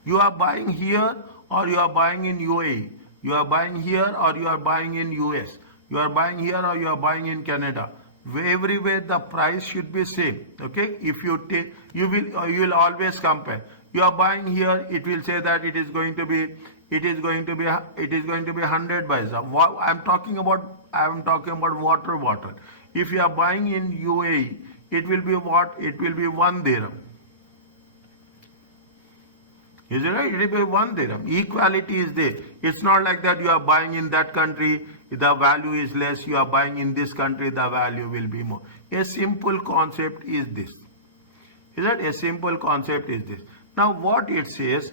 You are buying here or you are buying in UAE. You are buying here or you are buying in US. You are buying here or you are buying in Canada. Everywhere the price should be same. Okay, if you take, you will always compare. You are buying here, it will say that it is going to be 100 paisa. I am talking about water bottle. If you are buying in UAE, it will be what? It will be 1 dirham. Is it right? It will be 1 dirham. Equality is there. It's not like that you are buying in that country, the value is less. You are buying in this country, the value will be more. A simple concept is this. Is that a simple concept is this? Now what it says,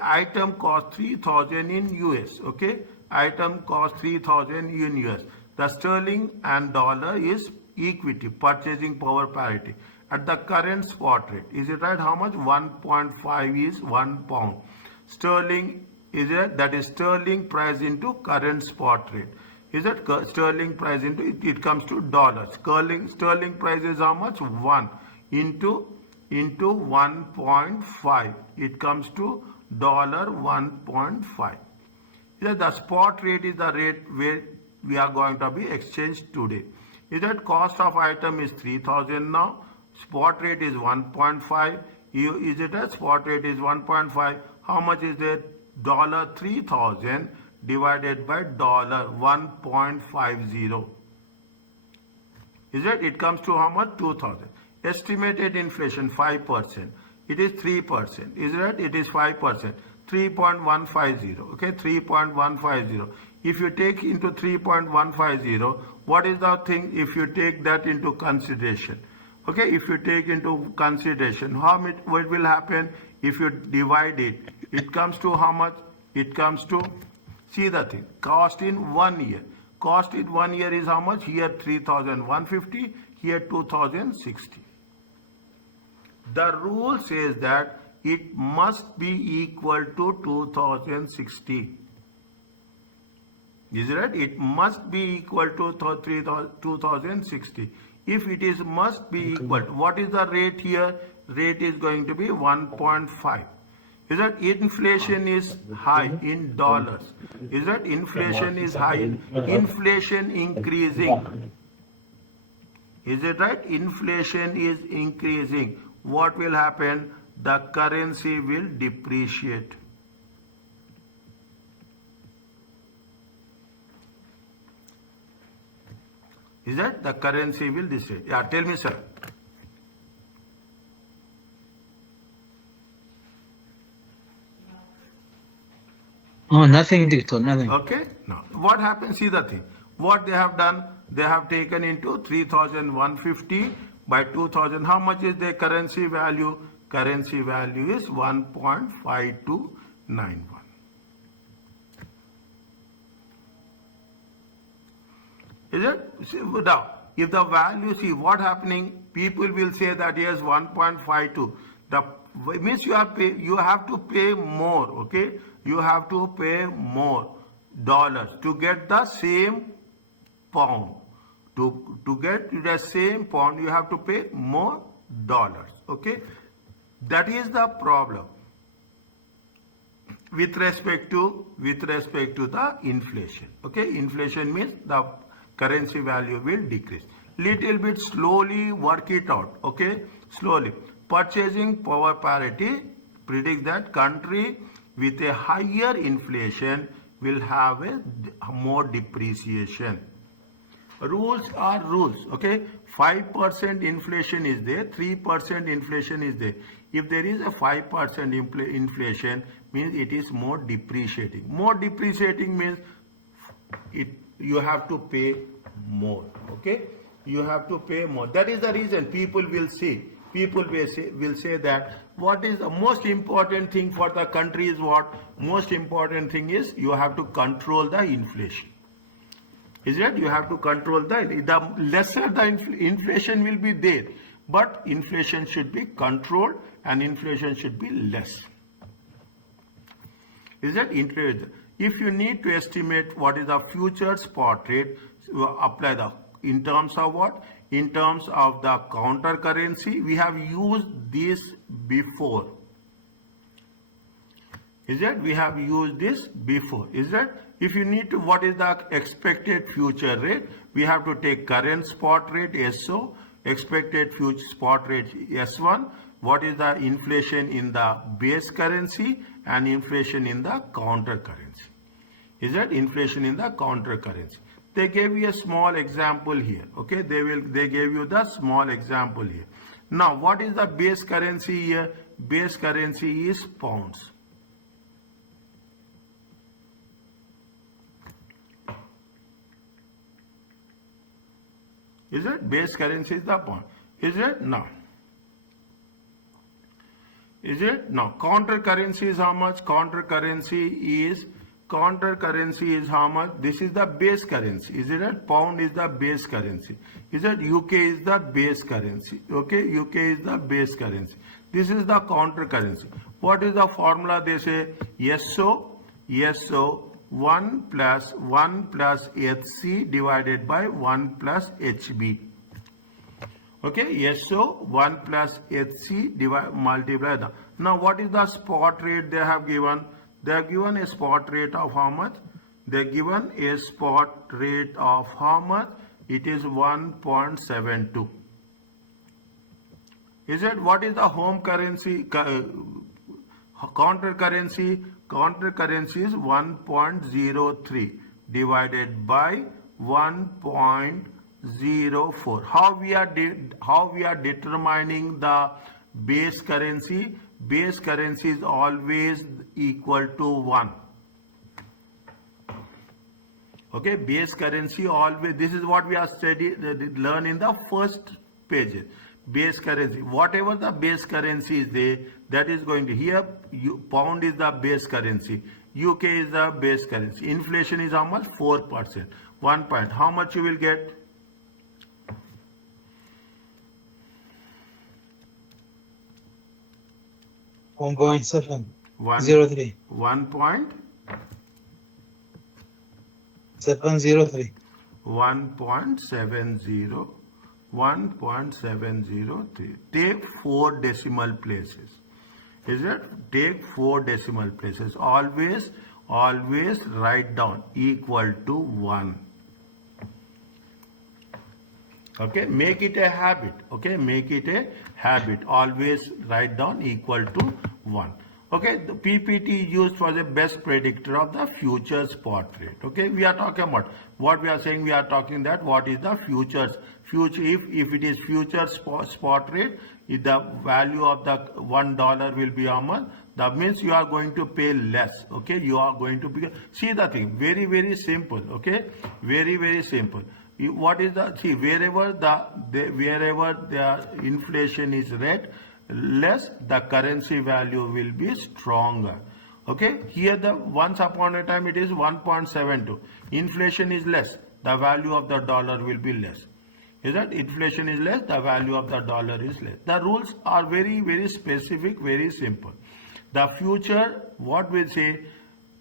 item cost 3,000 in US. Okay, item cost 3,000 in US. The sterling and dollar is equity, purchasing power parity. At the current spot rate, is it right? How much? 1.5 is 1 pound. Sterling is it? That is sterling price into current spot rate. Is it sterling price into it comes to dollars. Sterling price is how much? 1 into 1.5. It comes to $1.5. The spot rate is the rate where we are going to be exchanged today. Is that cost of item is 3,000 now? Spot rate is 1.5. Is it a spot rate is 1.5? How much is it? $3,000 divided by $1.50. Is it? It comes to how much? 2,000. Estimated inflation 5%. It is 3%. Is it? It is 5%. 3.150. Okay, 3.150. If you take into 3.150, what is the thing? If you take that into consideration, okay, if you take into consideration, what will happen if you divide it? It comes to how much? It comes to, see the thing, cost in 1 year. Cost in 1 year is how much? Here 3,150, here 2,060. The rule says that it must be equal to 2,060. Is it right? It must be equal to 2,060. If it is must be equal, what is the rate here? Rate is going to be 1.5. Is that inflation is high in dollars? Is that inflation is high? Inflation increasing. Is it right? Inflation is increasing. What will happen? The currency will depreciate. Is that the currency will depreciate? Yeah, tell me, sir. Oh, nothing, Doctor, nothing. Okay. Now, what happens? See the thing. What they have done? They have taken into 3,150 by 2,000. How much is their currency value? Currency value is 1.5291. Is it? See, now, if the value, see what happening, people will say that yes, 1.52. The means you have to pay more. Okay, you have to pay more dollars to get the same pound. To get the same pound, you have to pay more dollars. Okay, that is the problem. with respect to the inflation. Okay, inflation means the currency value will decrease. Little bit slowly work it out. Okay, slowly. Purchasing power parity predicts that country with a higher inflation will have a more depreciation. Rules are rules. Okay, 5% inflation is there, 3% inflation is there. If there is a 5% inflation, means it is more depreciating. More depreciating means you have to pay more. Okay, you have to pay more. That is the reason people will say that what is the most important thing for the country is what? Most important thing is you have to control the inflation. Is that you have to control the lesser the inflation will be there, but inflation should be controlled and inflation should be less. Is that interesting? If you need to estimate what is the future spot rate, you apply the in terms of what? In terms of the counter currency. We have used this before. Is that we have used this before? Is that if you need to, what is the expected future rate? We have to take current spot rate SO, expected future spot rate S1. What is the inflation in the base currency and inflation in the counter currency? Is that inflation in the counter currency? They gave you a small example here. Okay, they gave you the small example here. Now, what is the base currency here? Base currency is pounds. Is it? Base currency is the pound. Is it? No. Is it? No. Counter currency is how much? Counter currency is how much? This is the base currency. Is it? Pound is the base currency. Is it? UK is the base currency. Okay, UK is the base currency. This is the counter currency. What is the formula? They say SO 1 plus HC divided by 1 plus HB. Okay, SO 1 plus HC multiply that. Now what is the spot rate they have given? They have given a spot rate of how much? They have given a spot rate of how much? It is 1.72. Is it? What is the home currency? Counter currency? Counter currency is 1.03 divided by 1.04. How we are determining the base currency? Base currency is always equal to 1. Okay, base currency always. This is what we are learn in the first pages. Base currency, whatever the base currency is there, that is going to here. Pound is the base currency. UK is the base currency. Inflation is how much? 4%. 1 point. How much you will get? $1.703. 1.703. 1.703. Take 4 decimal places. Is it? Take 4 decimal places. Always write down equal to 1. Okay, make it a habit. Okay, make it a habit. Always write down equal to 1. Okay, the PPT is used for the best predictor of the future spot rate. Okay, we are talking about what we are saying. We are talking that what is the future if it is future spot rate, if the value of the $1 will be how much? That means you are going to pay less. Okay, you are going to be, see the thing, very simple. Okay, very simple. What is the, see, wherever the inflation is less, the currency value will be stronger. Okay, here the once upon a time it is 1.72. Inflation is less, the value of the dollar will be less. Is that inflation is less, the value of the dollar is less. The rules are very specific, very simple. The future, what we say,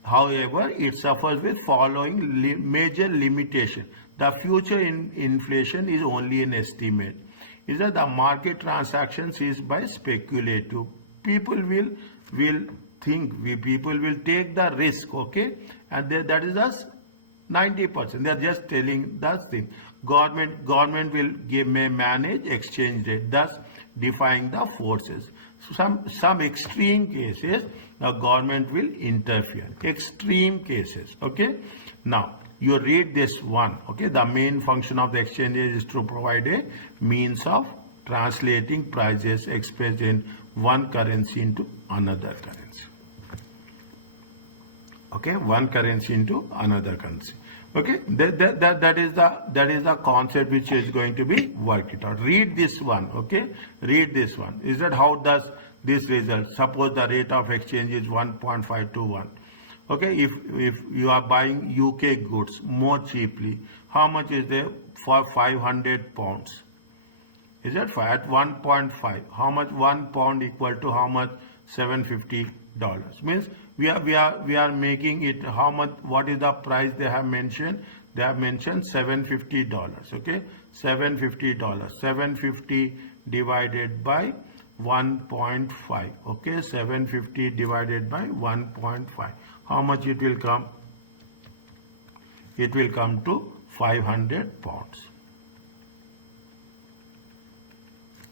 however, it suffers with following major limitation. The future inflation is only an estimate. Is that the market transactions is by speculative. People will think, we people will take the risk, okay, and that is us 90%. They are just telling that thing. Government will may manage exchange rate, thus defying the forces. Some extreme cases the government will interfere. Extreme cases, okay. Now you read this one, okay. The main function of the exchange rate is to provide a means of translating prices expressed in one currency into another currency. Okay, one currency into another currency. Okay, that is the concept which is going to be worked it out. Read this one. Okay, read this one. Is that how does this result? Suppose the rate of exchange is 1.521. Okay, if you are buying UK goods more cheaply, how much is there for 500 pounds? Is that at 1.5? How much 1 pound equal to how much? $750. Means we are making it how much? What is the price they have mentioned? They have mentioned $750. Okay, $750. 750 divided by 1.5. Okay, 750 divided by 1.5. How much it will come? It will come to 500 pounds.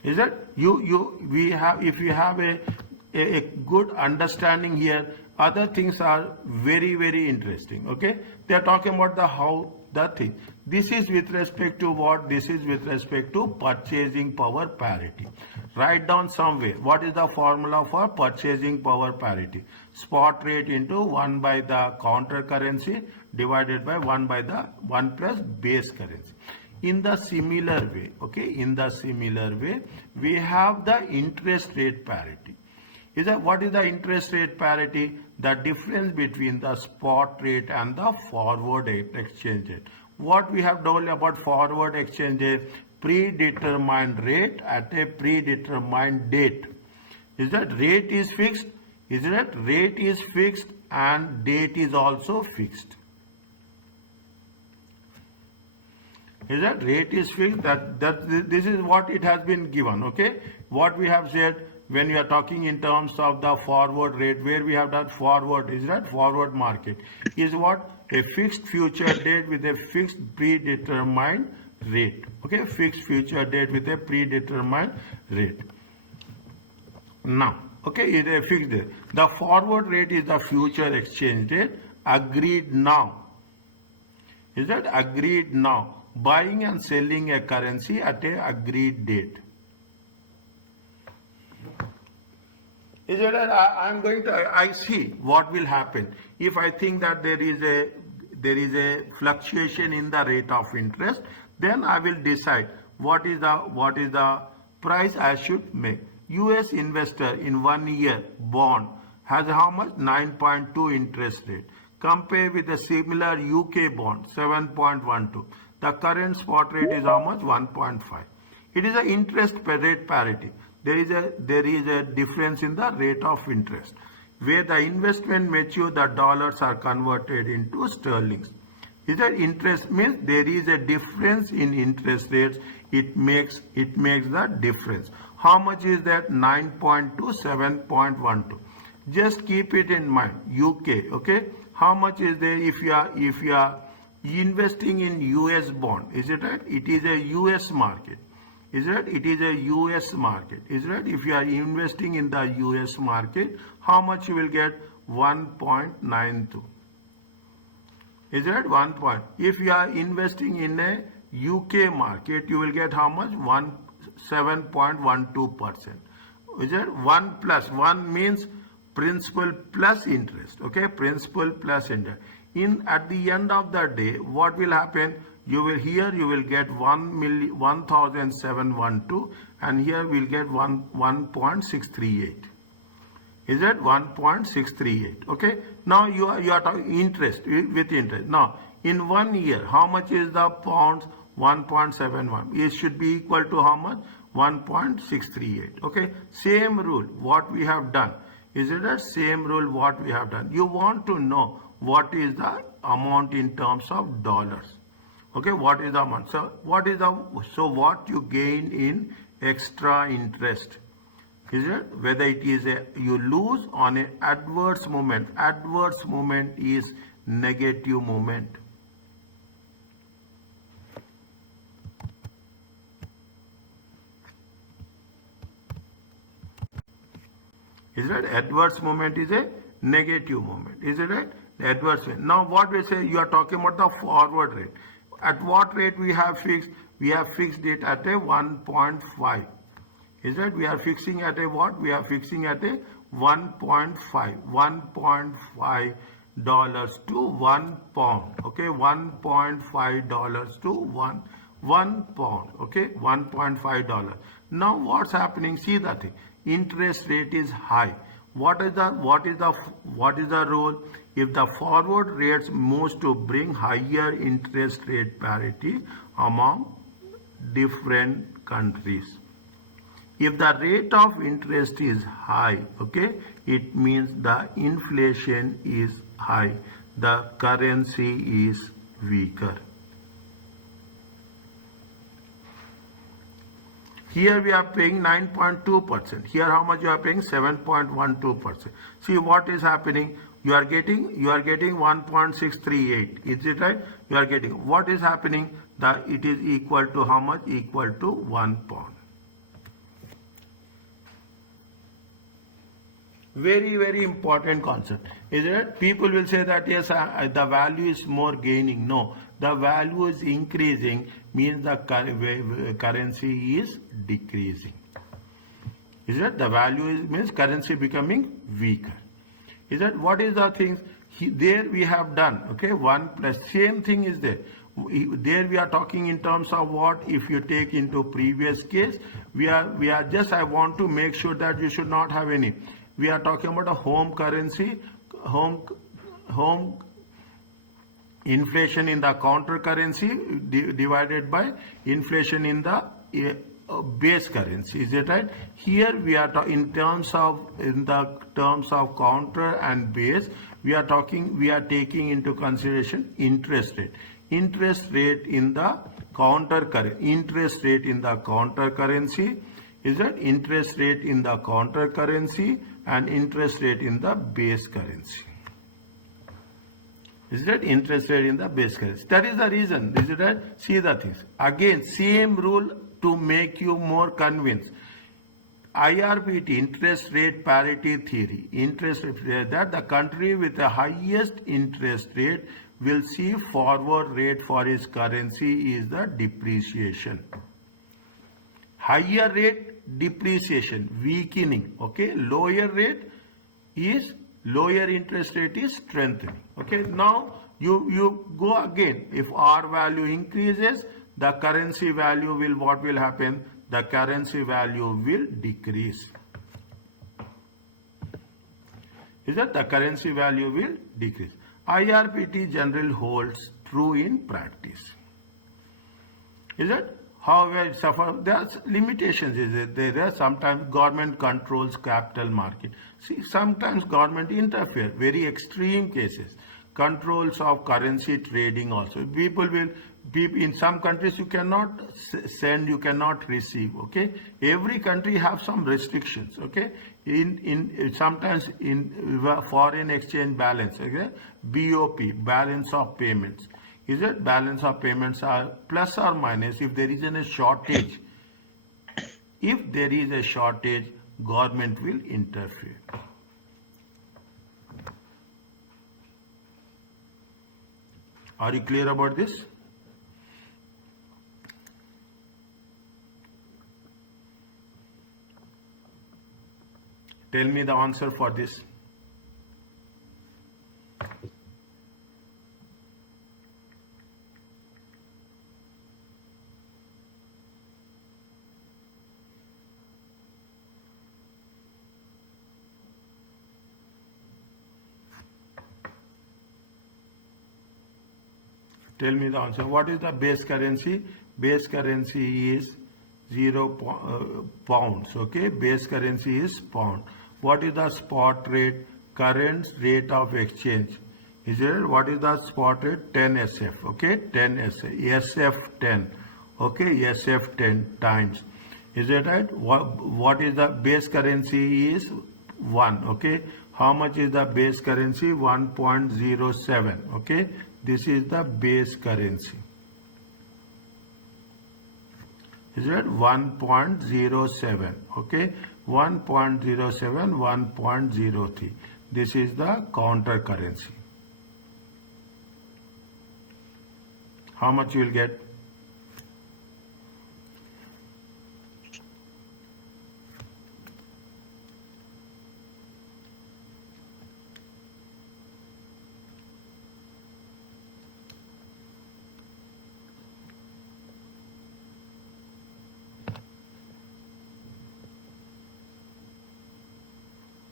Is that we have, if you have a good understanding here, other things are very interesting. Okay, they are talking about the how the thing. This is with respect to what? This is with respect to purchasing power parity. Write down somewhere what is the formula for purchasing power parity. Spot rate into 1 by the counter currency divided by 1 by the 1 plus base currency. In the similar way, okay, in the similar way, we have the interest rate parity. Is that what is the interest rate parity? The difference between the spot rate and the forward exchange rate. What we have told about forward exchange rate? Predetermined rate at a predetermined date. Is that rate is fixed? Is that rate is fixed and date is also fixed? Is that rate is fixed? This is what it has been given. Okay, what we have said when you are talking in terms of the forward rate, where we have done forward, is that forward market is what? A fixed future date with a fixed predetermined rate. Okay, fixed future date with a predetermined rate. Now, okay, it is a fixed date. The forward rate is the future exchange rate agreed now. Is that agreed now? Buying and selling a currency at a agreed date. Is it that I see what will happen if I think that there is a fluctuation in the rate of interest, then I will decide what is the price I should make. US investor in 1 year bond has how much? 9.2 interest rate. Compare with a similar UK bond, 7.12. The current spot rate is how much? 1.5. It is an interest rate parity. There is a difference in the rate of interest. Where the investment mature, the dollars are converted into sterlings. Is that interest means there is a difference in interest rates. It makes the difference. How much is that? 9.2, 7.12. Just keep it in mind. UK, okay? How much is there if you are investing in US bond? Is it right? It is a US market. Is it? It is a US market. Is it? If you are investing in the US market, how much you will get? 1.92. Is it 1 point? If you are investing in a UK market, you will get how much? 7.12%. Is it? 1 plus 1 means principal plus interest. Okay, principal plus interest. At the end of the day, what will happen? You will get 1,712, and here we'll get 1.638. Is that 1.638? Okay. Now you are talking interest with interest. Now in 1 year, how much is the pounds? 1.71. It should be equal to how much? 1.638. Okay. Same rule. What we have done. Is it that same rule? What we have done. You want to know what is the amount in terms of dollars. Okay, what is the amount? So what you gain in extra interest? Is it? Whether it is you lose on an adverse moment. Adverse moment is negative moment. Is it? Adverse moment is a negative moment. Is it right? The adverse moment. Now what we say, you are talking about the forward rate. At what rate we have fixed? We have fixed it at a 1.5. Is it? We are fixing at a what? We are fixing at a 1.5. $1.5 to 1 pound. Okay, $1.5 to 1 pound. Okay, $1.5. Now what's happening? See that thing. Interest rate is high. What is the rule? If the forward rates moves to bring higher interest rate parity among different countries. If the rate of interest is high, okay, it means the inflation is high, the currency is weaker. Here we are paying 9.2%. Here how much you are paying? 7.12%. See what is happening? You are getting 1.638. Is it right? You are getting. What is happening? It is equal to how much? Equal to 1 pound. Very, very important concept. Is it? People will say that yes, the value is more gaining. No, the value is increasing, means the currency is decreasing. Is it? The value means currency becoming weaker. Is that what is the things? There we have done. Okay, 1 plus same thing is there. There we are talking in terms of what? If you take into previous case, we are just, I want to make sure that you should not have any. We are talking about a home currency, home inflation in the counter currency divided by inflation in the base currency. Is it right? Here we are in terms of counter and base. We are taking into consideration interest rate. Interest rate in the counter currency. Interest rate in the counter currency. Is that interest rate in the counter currency and interest rate in the base currency? Is that interest rate in the base currency? That is the reason. Is it right? See the things. Again, same rule to make you more convinced. IRPT, interest rate parity theory. Interest rate, that the country with the highest interest rate will see forward rate for its currency is the depreciation. Higher rate, depreciation, weakening. Okay, lower interest rate is strengthening. Okay, now you go again. If R value increases, the currency value will, what will happen? The currency value will decrease. Is that the currency value will decrease? IRPT generally holds true in practice. Is it? However, it suffers. There are limitations. Is it? There are sometimes government controls capital market. See, sometimes government interfere. Very extreme cases. Controls of currency trading also. People in some countries you cannot send, you cannot receive. Okay. Every country have some restrictions. Okay. Sometimes in foreign exchange balance. Okay. BOP, balance of payments. Is it? Balance of payments are plus or minus if there is a shortage. If there is a shortage, government will interfere. Are you clear about this? Tell me the answer for this. Tell me the answer. What is the base currency? Base currency is 0 pounds. Okay, base currency is pound. What is the spot rate? Current rate of exchange. Is it? What is the spot rate? 10 SF. Okay, 10 SF. SF 10. Okay, SF 10 times. Is that right? What is the base currency is 1, okay? How much is the base currency? 1.07, okay? This is the base currency. Is that 1.07, okay? 1.07, 1.03. This is the counter currency. How much you will get?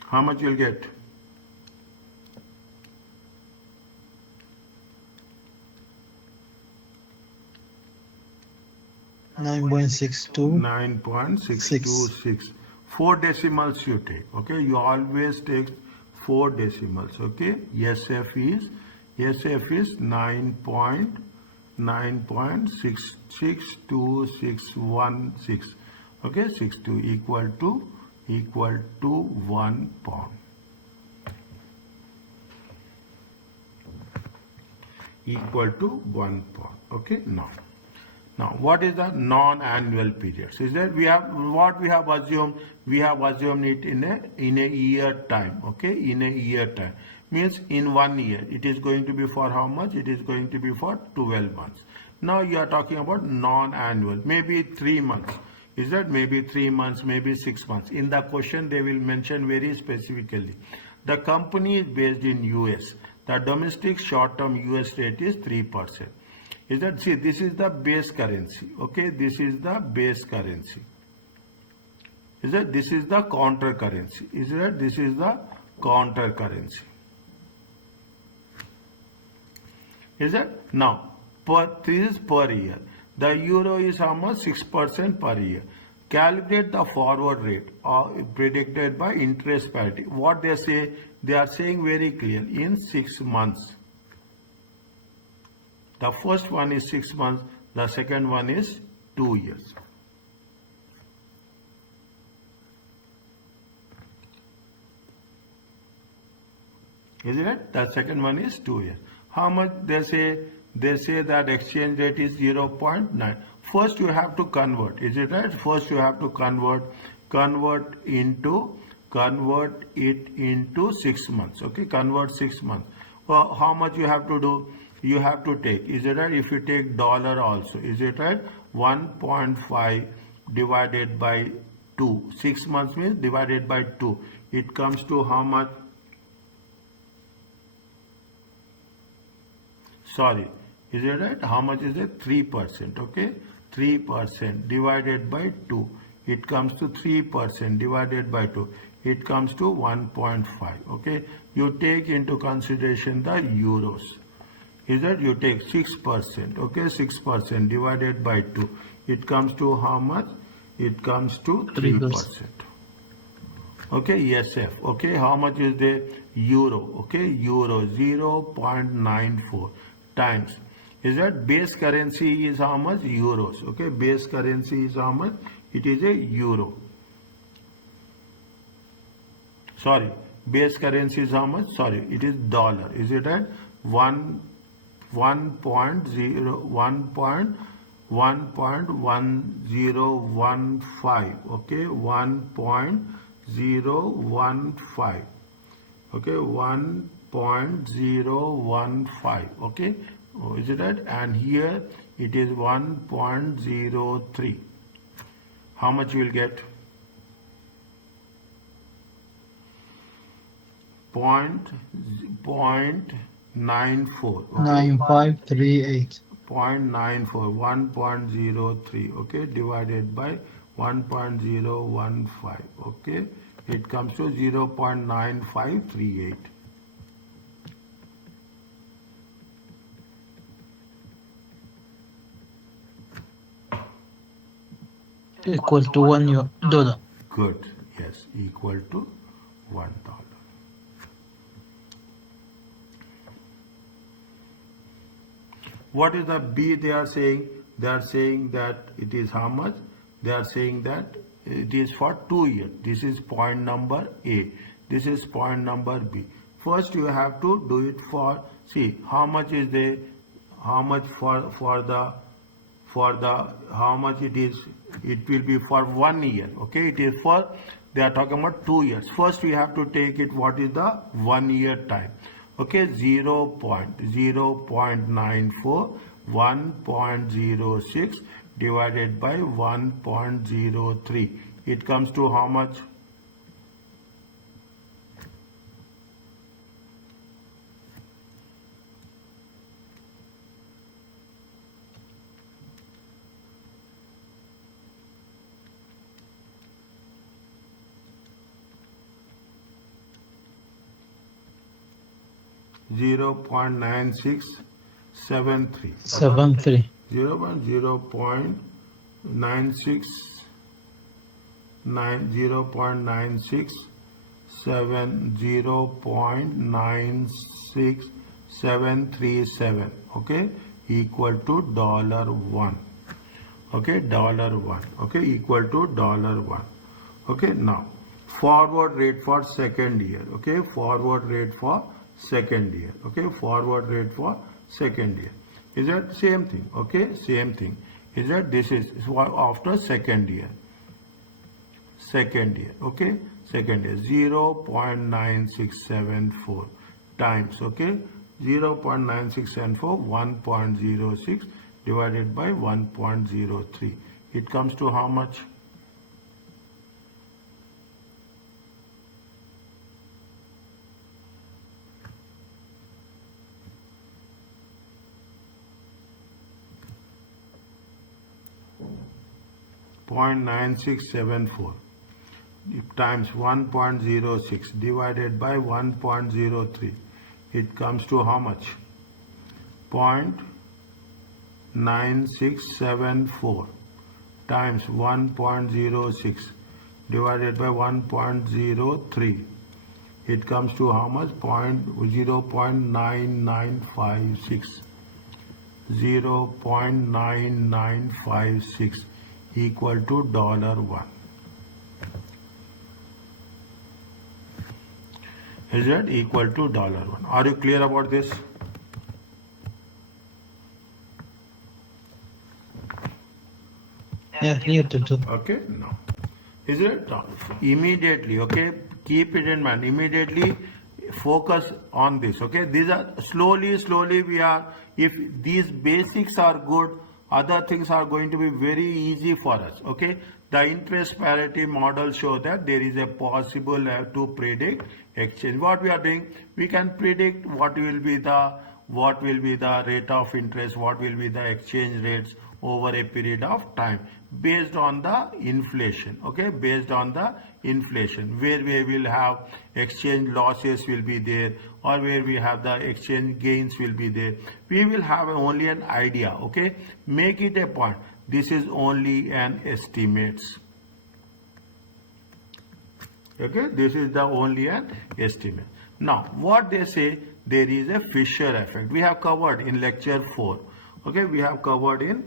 How much you'll get? $9.62. 9.626. 4 decimals you take. Okay, you always take 4 decimals. Okay, SF is 9.66216. Okay, 62 equal to 1 pound. Equal to 1 pound. Okay, now what is the non-annual periods? Is that we have assumed? We have assumed it in a year time. Okay, in a year time means in 1 year. It is going to be for how much? It is going to be for 12 months. Now you are talking about non-annual, maybe 3 months. Is that maybe 3 months, maybe 6 months? In the question they will mention very specifically. The company is based in US. The domestic short-term US rate is 3%. Is that, see, this is the base currency. Okay, this is the base currency. Is that this is the counter currency? Is that this is the counter currency? Is that now this is per year. The euro is how much? 6% per year. Calculate the forward rate predicted by interest parity. What they say? They are saying very clear in 6 months. The first one is 6 months. The second one is 2 years. Isn't it? The second one is 2 years. How much they say? They say that exchange rate is 0.9. First you have to convert. Is it right? First you have to convert it into 6 months. Okay, convert 6 months. Well, how much you have to do? You have to take. Is it right? If you take dollar also, is it right? 1.5 divided by 2. 6 months means divided by 2. It comes to how much? Sorry. Is it right? How much is it? 3%. Okay, 3% divided by 2. It comes to 3% divided by 2. It comes to 1.5. Okay, you take into consideration the euros. Is that you take 6%? Okay, 6% divided by 2. It comes to how much? It comes to 3%. Okay, SF. Okay, how much is the euro? Okay, euro 0.94 times. Is that base currency is how much? Euros. Okay, base currency is how much? It is a euro. Sorry, base currency is how much? Sorry, it is dollar. Is it right? 1.1015. Okay, 1.015. Okay, 1.015. Okay, oh, is it right? And here it is 1.03. How much you will get? 0.94. Okay? 9538. 0.94, 1.03. Okay, divided by 1.015. Okay, it comes to 0.9538. Equal to $1. Good. Yes, equal to $1. What is the B they are saying? They are saying that it is how much? They are saying that it is for 2 years. This is point number A. This is point number B. First you have to do it for, see how much is the, how much for the how much it is, it will be for 1 year. Okay, it is for, they are talking about 2 years. First we have to take it, what is the 1 year time. Okay, 0.94 1.06 divided by 1.03, it comes to how much? 0.9673. 73. 0.9637, okay, equal to $1. Okay, $1. Okay, equal to $1. Okay, now forward rate for second year. Okay, forward rate for second year. Okay, forward rate for second year. Is that same thing? Okay, same thing. Is that this is after second year. Second year. Okay, second year. 0.9674 times. Okay, 0.9674 1.06 divided by 1.03. It comes to how much? .9674 times 1.06 divided by 1.03, it comes to how much? 0.9674 times 1.06 divided by 1.03, it comes to how much? 0.9956. 0.9956 equal to $1. Is that equal to $1? Are you clear about this? Yeah, here to do. Okay, now is it immediately? Okay, keep it in mind. Immediately focus on this. Okay, these are slowly we are, if these basics are good, other things are going to be very easy for us. Okay, the interest parity model show that there is a possible to predict exchange. What we are doing, we can predict what will be the rate of interest, what will be the exchange rates over a period of time based on the inflation. Okay, based on the inflation, where we will have exchange losses will be there, or where we have the exchange gains will be there. We will have only an idea. Okay, make it a point, this is only an estimates. Okay, this is the only an estimate. Now what they say, there is a Fisher effect. We have covered in lecture 4. Okay, we have covered in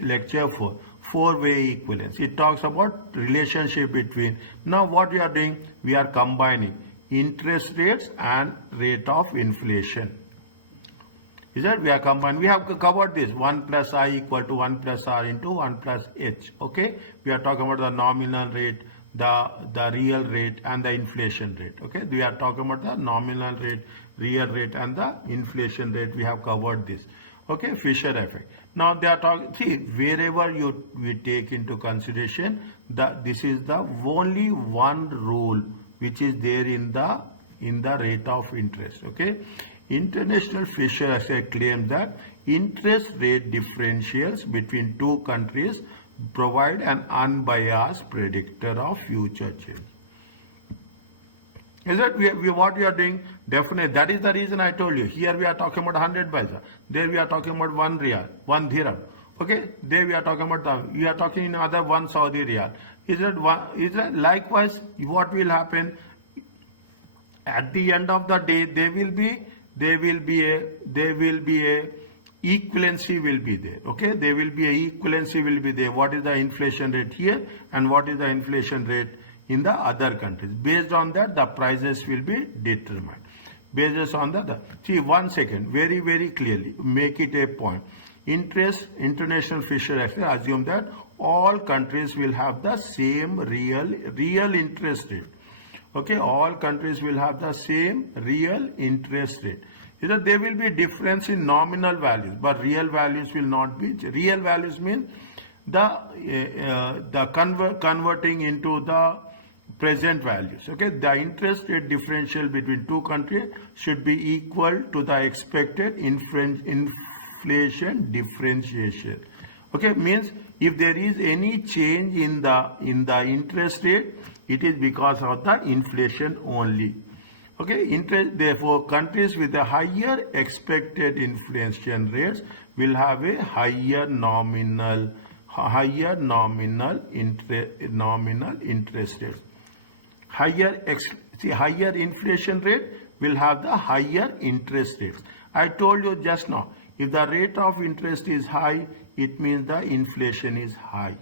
lecture 4, four-way equivalence. It talks about relationship between. Now what we are doing, we are combining interest rates and rate of inflation. Is that we are combining? We have covered this 1 plus I equal to 1 plus R into 1 plus H. Okay, we are talking about the nominal rate, the real rate, and the inflation rate. Okay, we are talking about the nominal rate, real rate, and the inflation rate. We have covered this. Okay, Fisher effect. Now they are talking, see, wherever we take into consideration that this is the only one rule which is there in the rate of interest. Okay, International Fisher effect claims that interest rate differentials between two countries provide an unbiased predictor of future change. Is that what we are doing? Definitely, that is the reason I told you. Here we are talking about 100 paisa. There we are talking about 1 riyal, 1 dirham. Okay, there we are talking about we are talking in other 1 Saudi riyal. Is that likewise? What will happen? At the end of the day, there will be equivalency will be there. Okay, there will be a equivalency will be there. What is the inflation rate here and what is the inflation rate in the other countries? Based on that, the prices will be determined. Based on see, 1 second, very clearly make it a point. International Fisher Exchange assume that all countries will have the same real interest rate. Okay, all countries will have the same real interest rate. There will be difference in nominal values, but real values will not be. Real values mean converting into the present values. Okay, the interest rate differential between two countries should be equal to the expected inflation differentiation. Okay, means if there is any change in the interest rate, it is because of the inflation only. Okay, therefore countries with a higher expected inflation rates will have a higher nominal interest rates. Higher inflation rate will have the higher interest rates. I told you just now, if the rate of interest is high, it means the inflation is high.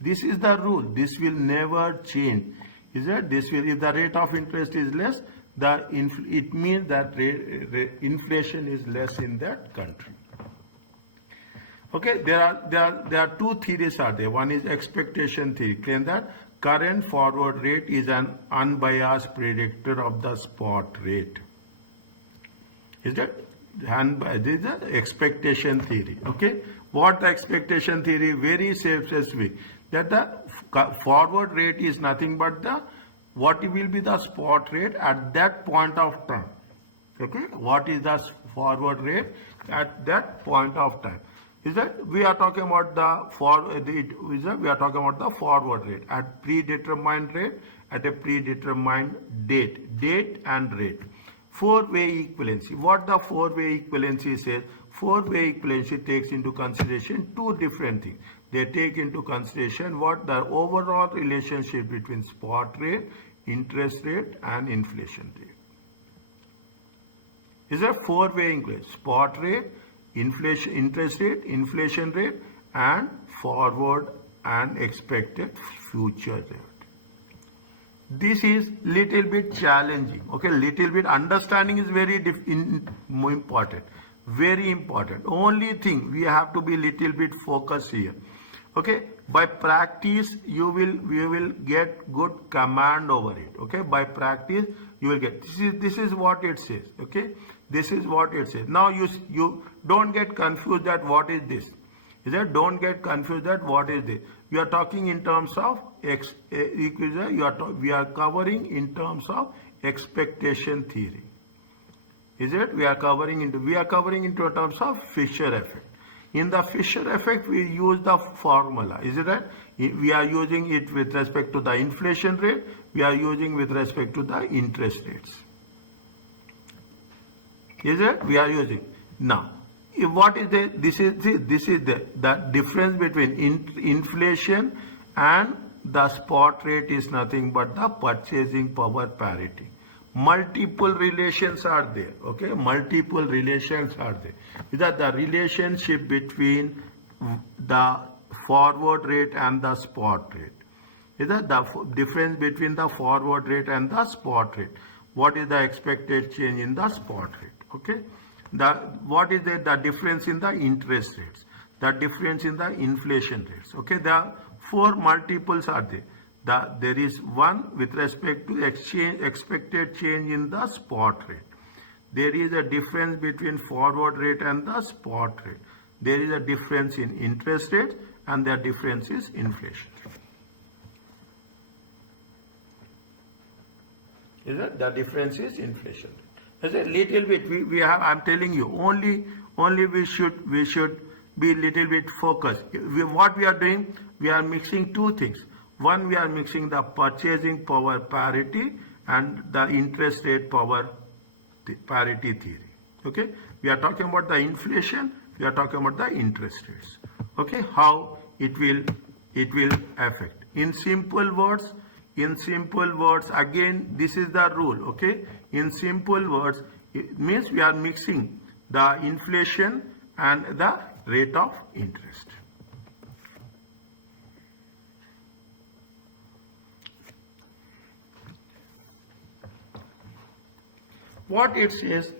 This is the rule. This will never change. Is it? If the rate of interest is less, it means that inflation is less in that country. Okay, there are two theories are there. One is expectation theory, claim that current forward rate is an unbiased predictor of the spot rate. Is that? This is the expectation theory. Okay, what the expectation theory? Very specific. That the forward rate is nothing but what will be the spot rate at that point of time. Okay, what is the forward rate at that point of time? Is that we are talking about the forward rate at predetermined rate at a predetermined date and rate. Four-way equivalency. What the four-way equivalency says? Four-way equivalency takes into consideration two different things. They take into consideration what the overall relationship between spot rate, interest rate and inflation rate. Is a four-way equivalence. Spot rate, inflation, interest rate, inflation rate and forward and expected future rate. This is little bit challenging. Okay, little bit understanding is very important. Very important. Only thing we have to be little bit focused here. Okay, by practice you will get good command over it. Okay, by practice you will get this is what it says. Okay, this is what it says. Now you don't get confused that what is this. Is that don't get confused that what is this. We are talking in terms of we are covering in terms of expectation theory. Is it? We are covering into terms of Fisher effect. In the Fisher effect, we use the formula. Is it right? We are using it with respect to the inflation rate. We are using with respect to the interest rates. Is it? We are using now. What is the? This is the difference between inflation and the spot rate is nothing but the purchasing power parity. Multiple relations are there. Okay, multiple relations are there. Is that the relationship between the forward rate and the spot rate? Is that the difference between the forward rate and the spot rate? What is the expected change in the spot rate? Okay, what is the difference in the interest rates? The difference in the inflation rates. Okay, the four multiples are there. There is one with respect to expected change in the spot rate. There is a difference between forward rate and the spot rate. There is a difference in interest rate and the difference is inflation. Is it? The difference is inflation. As a little bit we have. I'm telling you only we should be little bit focused. What we are doing, we are mixing two things. One, we are mixing the purchasing power parity and the interest rate power parity theory. Okay, we are talking about the inflation. We are talking about the interest rates. Okay, how it will affect. In simple words, again, this is the rule. Okay, in simple words, it means we are mixing the inflation and the rate of interest. What it says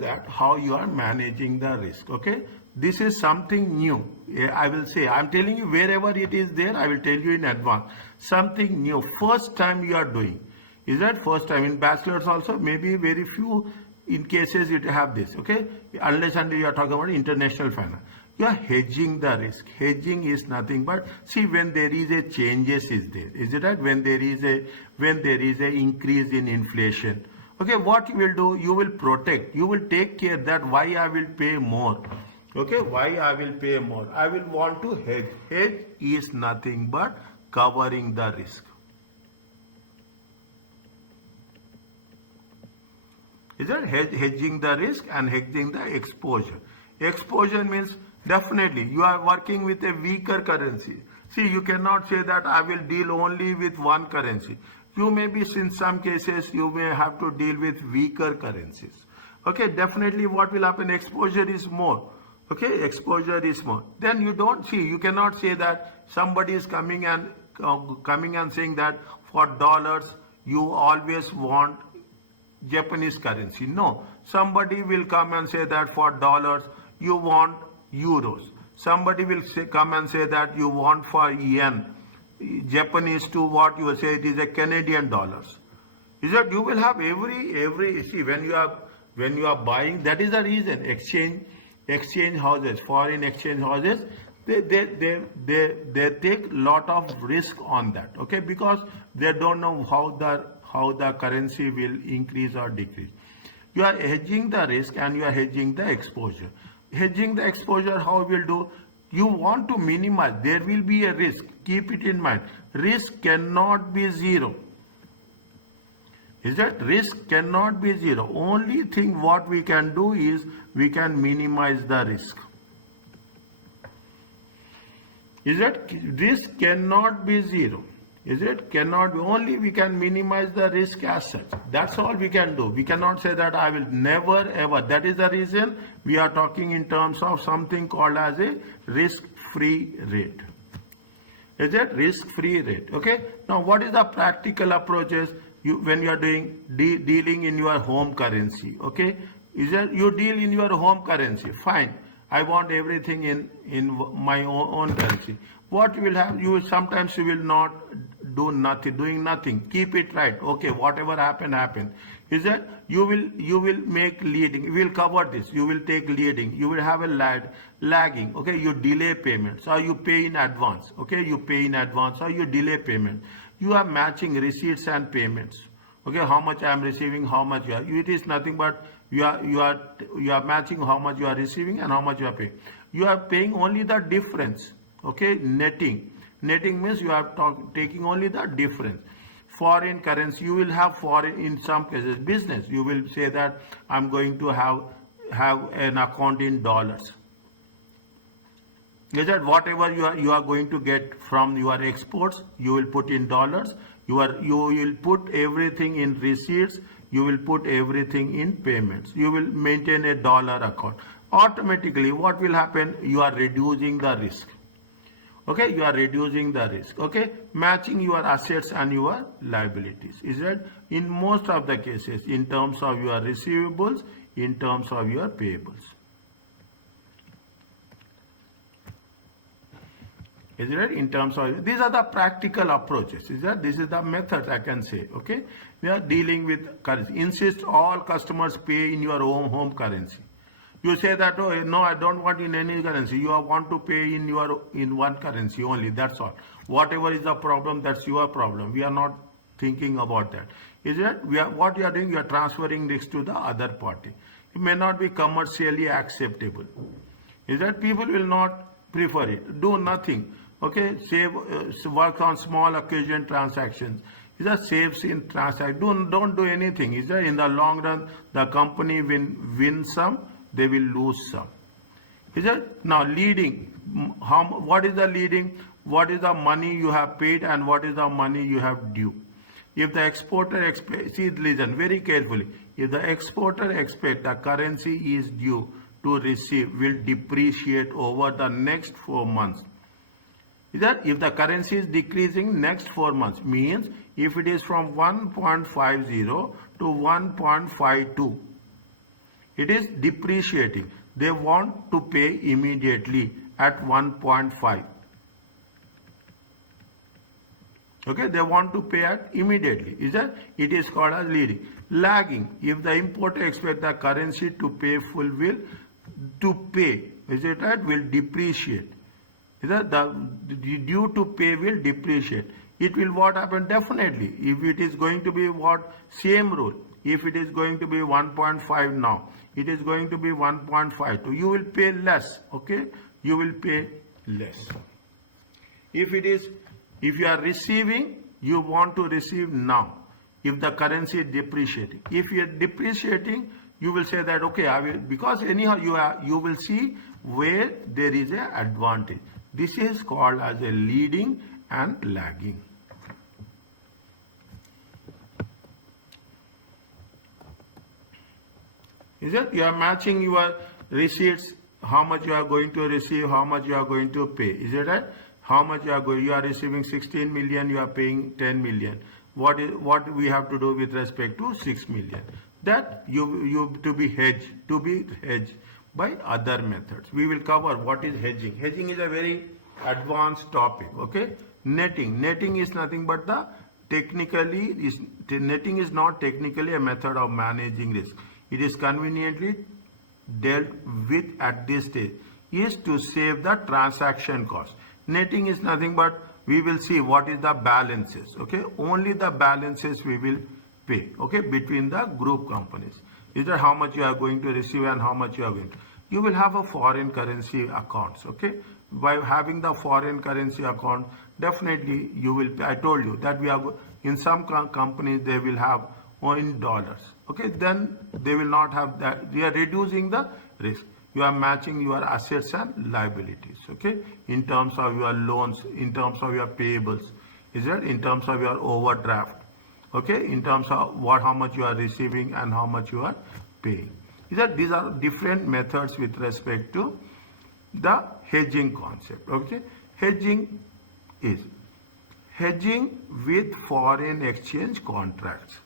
that how you are managing the risk. Okay, this is something new. I will say, I'm telling you, wherever it is there, I will tell you in advance. Something new, first time you are doing. Is that first time? In bachelor's also, maybe very few in cases you have this. Okay, unless until you are talking about international finance. You are hedging the risk. Hedging is nothing but, see, when there is a changes is there. Is it right? When there is a increase in inflation. Okay, what you will do, you will protect, you will take care that why I will pay more. Okay, why I will pay more? I will want to hedge. Hedge is nothing but covering the risk. Is that hedging the risk and hedging the exposure? Exposure means definitely you are working with a weaker currency. See, you cannot say that I will deal only with one currency. You may be, in some cases, you may have to deal with weaker currencies. Okay, definitely what will happen, exposure is more. Okay, exposure is more. Then you don't see, you cannot say that somebody is coming and saying that for dollars, you always want Japanese currency. No, somebody will come and say that for dollars, you want euros. Somebody will come and say that you want for yen, Japanese to what you will say it is a Canadian dollars. Is that you will have every see when you are buying, that is the reason exchange houses, foreign exchange houses, they take lot of risk on that. Okay, because they don't know how the currency will increase or decrease. You are hedging the risk and you are hedging the exposure. Hedging the exposure, how you will do? You want to minimize. There will be a risk. Keep it in mind. Risk cannot be zero. Is that risk cannot be zero? Only thing what we can do is we can minimize the risk. Is that risk cannot be zero? Is it? Cannot be. Only we can minimize the risk as such. That's all we can do. We cannot say that I will never ever. That is the reason we are talking in terms of something called as a risk-free rate. Is it? Risk-free rate. Okay. Now, what is the practical approaches when you are doing dealing in your home currency? Okay. Is it? You deal in your home currency. Fine. I want everything in my own currency. What you will have, sometimes you will not doing nothing. Keep it right. Okay, whatever happen. Is that you will make leading. You will cover this. You will take leading. You will have a lagging. Okay, you delay payments or you pay in advance. Okay, you pay in advance or you delay payment. You are matching receipts and payments. Okay, how much I am receiving, how much you are. It is nothing but you are matching how much you are receiving and how much you are paying. You are paying only the difference. Okay, netting means you are taking only the difference. Foreign currency, you will have foreign, in some cases business, you will say that I'm going to have an account in dollars. Is that whatever you are going to get from your exports, you will put in dollars. You will put everything in receipts. You will put everything in payments. You will maintain a dollar account. Automatically, what will happen? You are reducing the risk. Okay, you are reducing the risk. Okay, matching your assets and your liabilities. Is that in most of the cases, in terms of your receivables, in terms of your payables. Is it right? In terms of, these are the practical approaches. Is that this is the method I can say. Okay, we are dealing with currency. Insist all customers pay in your home currency. You say that, oh no, I don't want in any currency. You want to pay in one currency only. That's all. Whatever is the problem, that's your problem. We are not thinking about that. Is it? What you are doing, you are transferring this to the other party. It may not be commercially acceptable. Is that people will not prefer it. Do nothing. Okay, save, work on small occasion transactions. Is that saves in transaction? Don't do anything. Is that in the long run, the company will win some, they will lose some. Is that now leading? What is the leading? What is the money you have paid and what is the money you have due? If the exporter expect, see, listen very carefully. If the exporter expect the currency is due to receive will depreciate over the next 4 months. Is that if the currency is decreasing next 4 months, means if it is from 1.50 to 1.52, it is depreciating. They want to pay immediately at 1.5. Okay, they want to pay at immediately. Is that it is called as leading. Lagging, if the importer expect the currency to pay full will to pay, is it right, will depreciate. Is that the due to pay will depreciate. It will what happen? Definitely, if it is going to be what same rule, if it is going to be 1.5 now, it is going to be 1.52. You will pay less. Okay, you will pay less. If it is, if you are receiving, you want to receive now. If the currency is depreciating, if you are depreciating, you will say that okay, I will, because anyhow you will see where there is an advantage. This is called as a leading and lagging. Is it? You are matching your receipts, how much you are going to receive, how much you are going to pay. Is it right? How much you are receiving 16 million, you are paying 10 million. What we have to do with respect to 6 million? That you to be hedged by other methods. We will cover what is hedging. Hedging is a very advanced topic. Okay, netting is nothing but the netting is not technically a method of managing risk. It is conveniently dealt with at this stage is to save the transaction cost. Netting is nothing but we will see what is the balances. Okay, only the balances we will pay. Okay, between the group companies. Is that how much you are going to receive and how much you are going to. You will have a foreign currency accounts. Okay, by having the foreign currency account, definitely you will. I told you that we are in some companies they will have in dollars. Okay, then they will not have that. We are reducing the risk. You are matching your assets and liabilities. Okay, in terms of your loans, in terms of your payables, is it? In terms of your overdraft. Okay, in terms of how much you are receiving and how much you are paying. Is that these are different methods with respect to the hedging concept. Okay, hedging is hedging with foreign exchange contracts.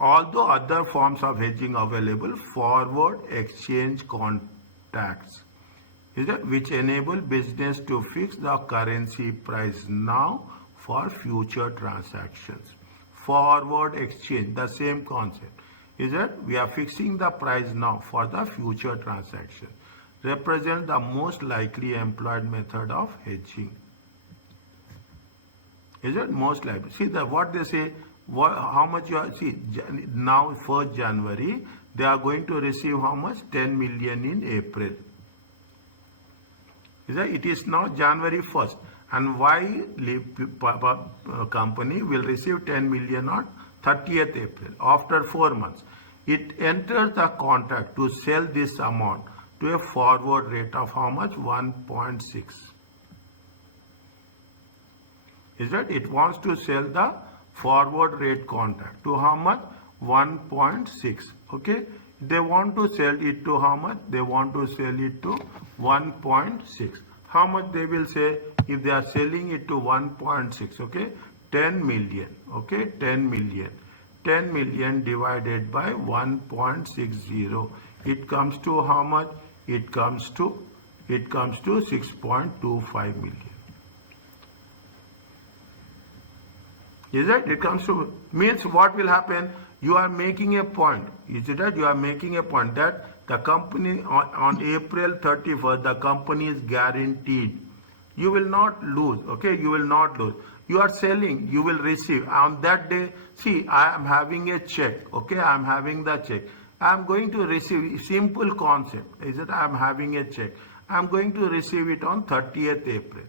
Although other forms of hedging available, forward exchange contracts is that which enable business to fix the currency price now for future transactions. Forward exchange, the same concept, is that we are fixing the price now for the future transaction. Represent the most likely employed method of hedging. Is it most likely? See what they say. How much you are, see now 1st January they are going to receive how much? 10 million in April. Is that it is now January 1st, and why company will receive 10 million on 30th April after 4 months. It enters the contract to sell this amount to a forward rate of how much? 1.6. Is that it wants to sell the forward rate contract to how much? 1.6. Okay, they want to sell it to how much? They want to sell it to 1.6. How much they will say if they are selling it to 1.6? Okay, 10 million. Okay, 10 million. 10 million divided by 1.60. It comes to how much? It comes to 6.25 million. Is it? It comes to, means what will happen? You are making a point. Is it that you are making a point that the company on April 31st, the company is guaranteed. You will not lose. Okay, you will not lose. You are selling, you will receive. On that day, see, I am having a check. Okay, I am having the check. I am going to receive, simple concept. Is it? I am having a check. I am going to receive it on 30th April.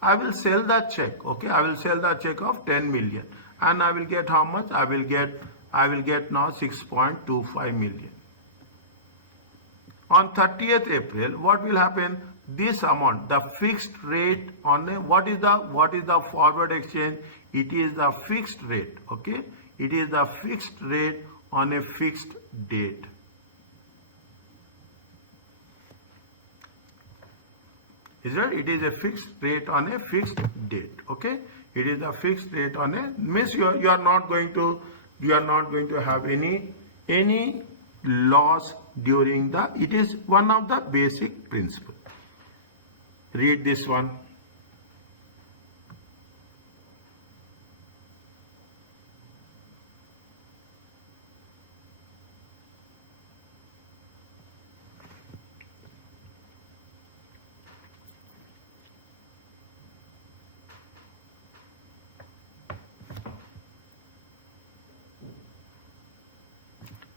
I will sell that check. Okay, I will sell that check of 10 million, and I will get how much? I will get now 6.25 million. On 30th April, what will happen? this amount, the fixed rate on a, what is the forward exchange? It is the fixed rate, okay? It is the fixed rate on a fixed date. Is that it is a fixed rate on a fixed date, okay? It is a fixed rate on a, means you are not going to have any loss during the, it is one of the basic principle. Read this one.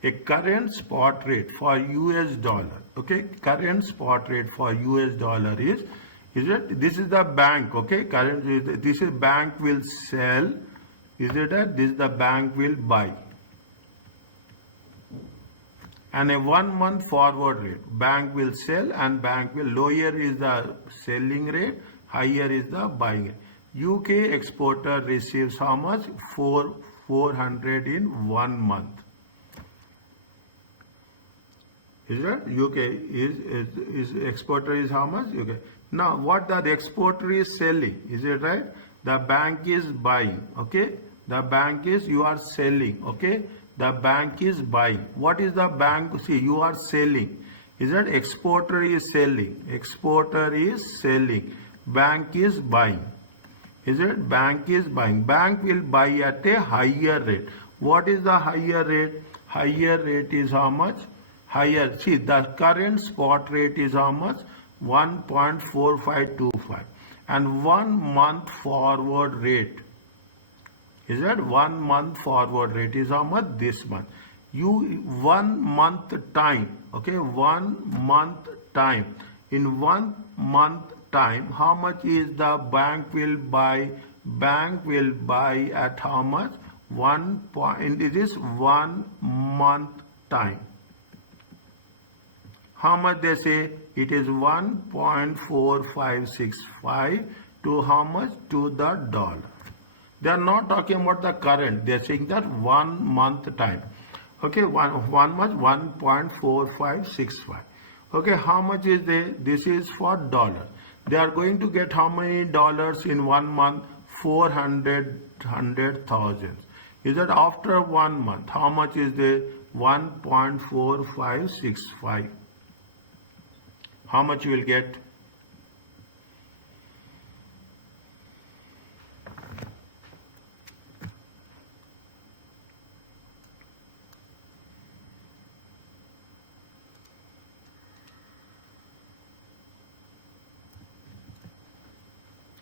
A current spot rate for US dollar, okay? Current spot rate for US dollar is it? This is the bank, okay? Current, this is bank will sell, is it that? This is the bank will buy. And a 1 month forward rate, bank will sell and bank will, lower is the selling rate, higher is the buying rate. UK exporter receives how much? 400 in 1 month. Is that UK is exporter is how much? UK. Now what the exporter is selling, is it right? The bank is buying, okay? The bank is, you are selling, okay? The bank is buying. What is the bank? See, you are selling. Is that exporter is selling? Exporter is selling. Bank is buying. Is it? Bank is buying. Bank will buy at a higher rate. What is the higher rate? Higher rate is how much? Higher. See, the current spot rate is how much? 1.4525. And 1 month forward rate, is that 1 month forward rate is how much? This month. You 1 month time, okay? 1 month time. In 1 month time, how much is the bank will buy? Bank will buy at how much? 1 point. It is 1 month time. How much they say? It is 1.4565 to how much? To the dollar. They are not talking about the current. They are saying that 1 month time. Okay, one month, 1.4565. Okay, how much is there? This is for dollar. They are going to get how many dollars in 1 month? 400,000. Is that after 1 month? How much is there? 1.4565. How much you will get?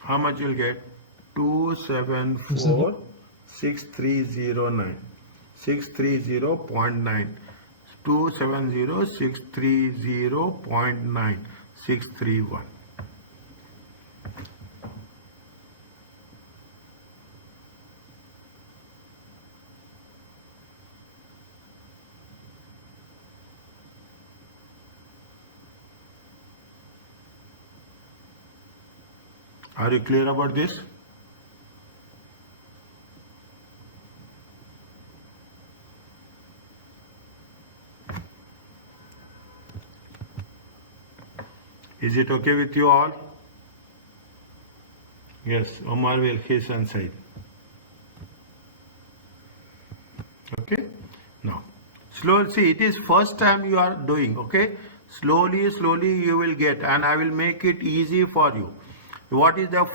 How much you will get? 274,6309. 630.9. 270,630.9631. Are you clear about this? Is it okay with you all? Yes, Omar will kiss and say. Okay. Now, slowly, see, it is first time you are doing, okay? Slowly you will get, and I will make it easy for you. What is the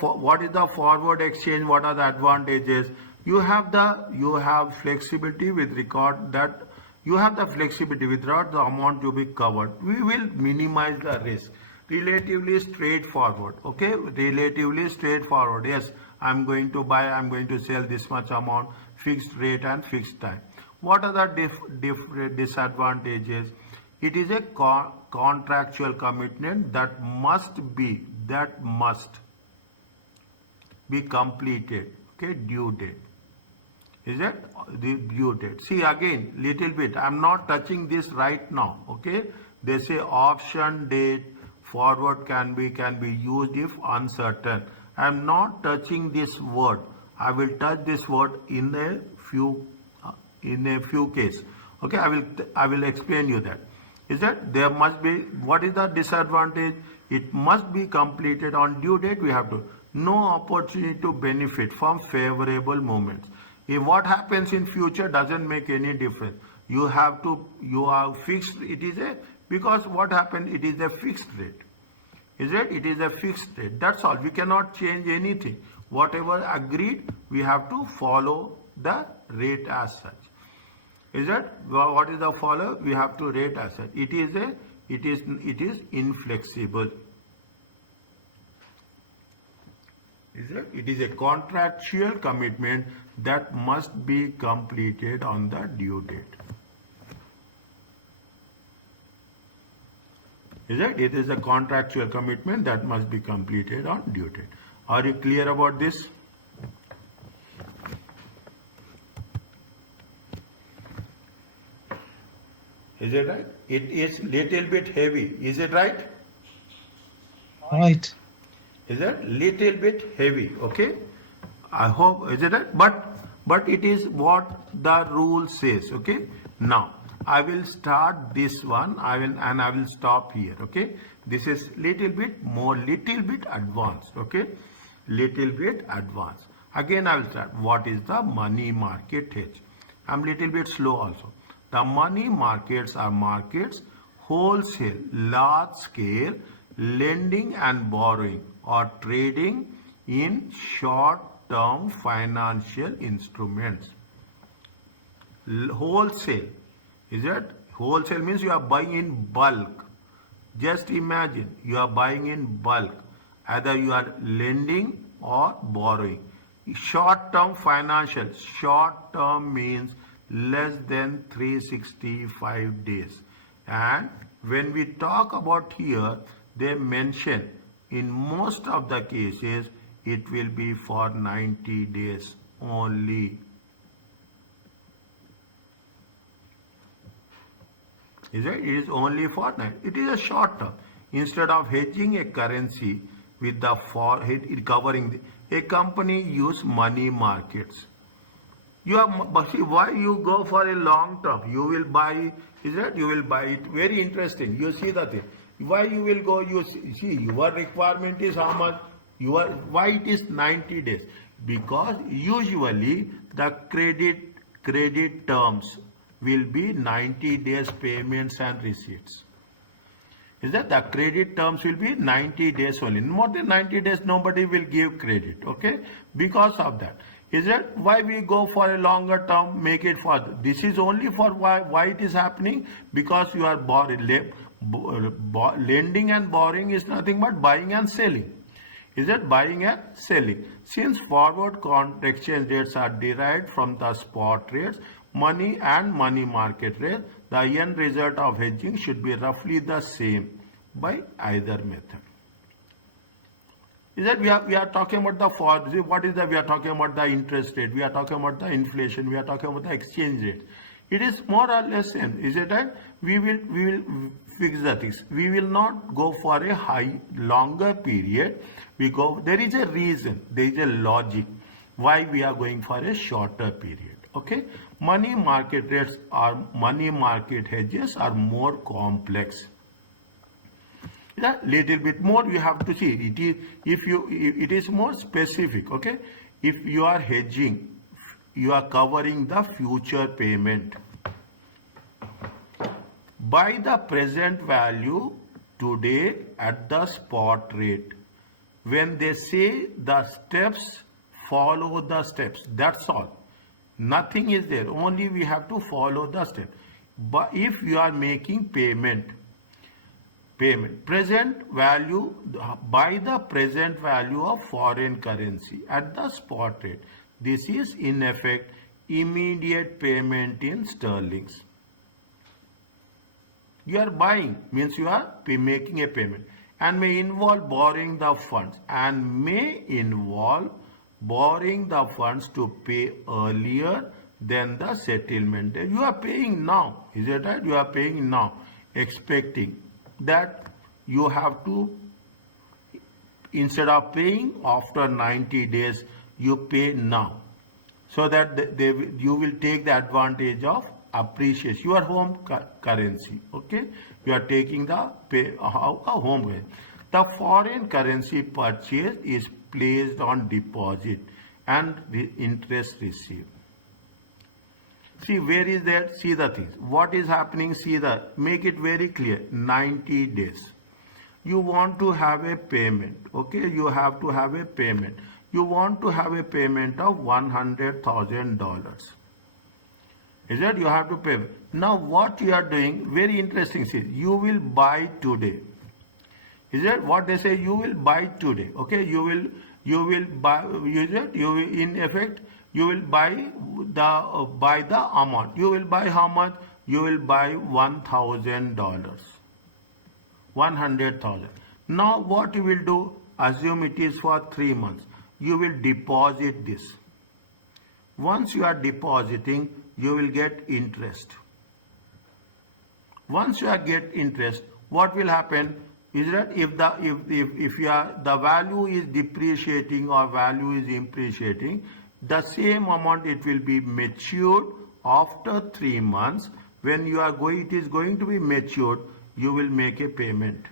forward exchange? What are the advantages? You have flexibility with regard that you have the flexibility with regard the amount to be covered. We will minimize the risk. Relatively straightforward, okay? Relatively straightforward. Yes, I'm going to buy, I'm going to sell this much amount, fixed rate and fixed time. What are the disadvantages? It is a contractual commitment that must be completed, okay? Due date. Is that the due date? See again, little bit. I'm not touching this right now, okay? They say option date forward can be used if uncertain. I am not touching this word. I will touch this word in a few cases. Okay, I will explain you that. Is that there must be, what is the disadvantage? It must be completed on due date. We have to no opportunity to benefit from favorable moments. If what happens in future doesn't make any difference, you are fixed. It is a, because what happened, it is a fixed rate. Is it? It is a fixed rate. That's all. We cannot change anything. Whatever agreed, we have to follow the rate as such. Is it? What is the follow? We have to rate as such. It is inflexible. Is it? It is a contractual commitment that must be completed on the due date. Is it? It is a contractual commitment that must be completed on due date. Are you clear about this? Is it right? It is little bit heavy. Is it right? Right. Is it little bit heavy? Okay. I hope, is it right? But it is what the rule says. Okay. Now I will start this one. I will stop here. Okay. This is little bit advanced. Okay. Little bit advanced. Again I will start. What is the money market hedge? I'm little bit slow also. The money markets are markets, wholesale, large scale, lending and borrowing or trading in short term financial instruments. Wholesale, is it? Wholesale means you are buying in bulk. Just imagine you are buying in bulk. Either you are lending or borrowing. Short term financial. Short term means less than 365 days. And when we talk about here, they mention in most of the cases it will be for 90 days only. Is it? It is only for 90. It is a short term. Instead of hedging a currency with the covering a company use money markets. Why you go for a long term? You will buy, is it? You will buy it. Very interesting. You see the thing. Why you will go? You see your requirement is how much? Why it is 90 days? Because usually the credit terms will be 90 days payments and receipts. Is that the credit terms will be 90 days only? More than 90 days, nobody will give credit. Okay, because of that. Is that why we go for a longer term, make it for, this is only for why it is happening? Because you are lending and borrowing is nothing but buying and selling. Is it buying and selling? Since forward exchange rates are derived from the spot rates, money and money market rates, the end result of hedging should be roughly the same by either method. Is that we are talking about the what is that we are talking about the interest rate, we are talking about the inflation, we are talking about the exchange rate. It is more or less same. Is it right? We will fix the things. We will not go for a longer period. There is a reason, there is a logic why we are going for a shorter period. Okay, money market rates or money market hedges are more complex. A little bit more you have to see. It is more specific. Okay, if you are hedging, you are covering the future payment by the present value today at the spot rate. When they say the steps, follow the steps. That's all. Nothing is there. Only we have to follow the steps. But if you are making payment present value by the present value of foreign currency at the spot rate, this is in effect immediate payment in sterlings. You are buying means you are making a payment and may involve borrowing the funds to pay earlier than the settlement date. You are paying now. Is it right? You are paying now expecting that you have to, instead of paying after 90 days, you pay now, so that you will take the advantage of appreciation, your home currency. Okay, you are taking the home currency. The foreign currency purchase is placed on deposit and the interest received. See, where is that? See the things. What is happening? See the, make it very clear. 90 days. You want to have a payment. Okay, you have to have a payment. You want to have a payment of $100,000. Is that you have to pay? Now what you are doing, very interesting. See, you will buy today. Is that what they say? You will buy today. Okay, you will buy. Is it? You will, in effect, you will buy the amount. You will buy how much? You will buy $1,000. 100,000. Now what you will do? Assume it is for 3 months. You will deposit this. Once you are depositing, you will get interest. Once you get interest, what will happen is that if the value is depreciating or value is appreciating, the same amount it will be matured after 3 months. When you are going, it is going to be matured, you will make a payment.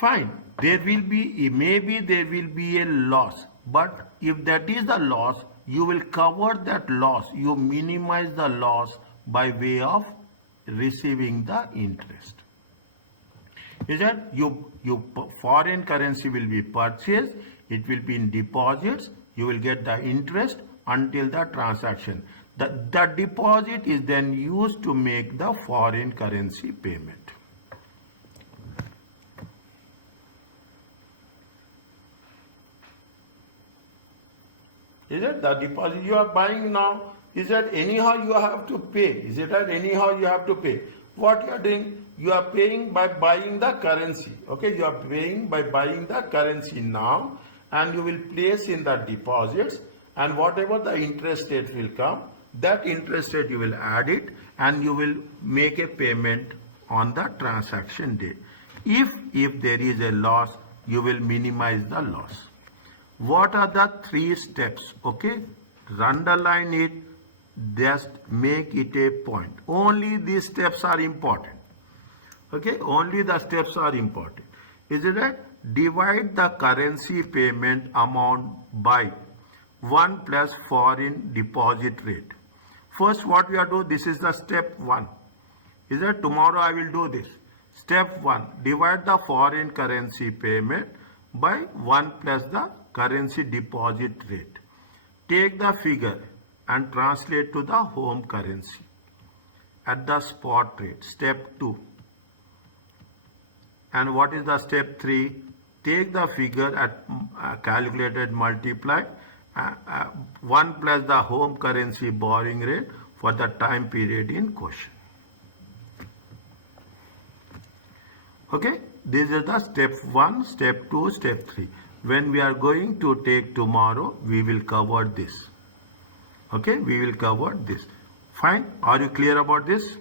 Fine. There will be, maybe there will be a loss, but if that is the loss, you will cover that loss. You minimize the loss by way of receiving the interest. Is that you foreign currency will be purchased, it will be in deposits, you will get the interest until the transaction. The deposit is then used to make the foreign currency payment. Is it the deposit you are buying now? Is that anyhow you have to pay? Is it that anyhow you have to pay? What you are doing? You are paying by buying the currency. Okay, you are paying by buying the currency now, and you will place in the deposits, and whatever the interest rate will come, that interest rate you will add it, and you will make a payment on the transaction date. If there is a loss, you will minimize the loss. What are the 3 steps? Okay, underline it, just make it a point. Only these steps are important. Okay, only the steps are important. Is it right? Divide the currency payment amount by 1 plus foreign deposit rate. First, what we are doing, this is the step 1. Is that tomorrow I will do this. Step 1, divide the foreign currency payment by 1 plus the currency deposit rate. Take the figure and translate to the home currency at the spot rate. Step 2. And what is the step 3? Take the figure at calculated multiply 1 plus the home currency borrowing rate for the time period in question. Okay, this is the step 1, step 2, step 3. When we are going to take tomorrow, we will cover this. Okay, we will cover this. Fine. Are you clear about this?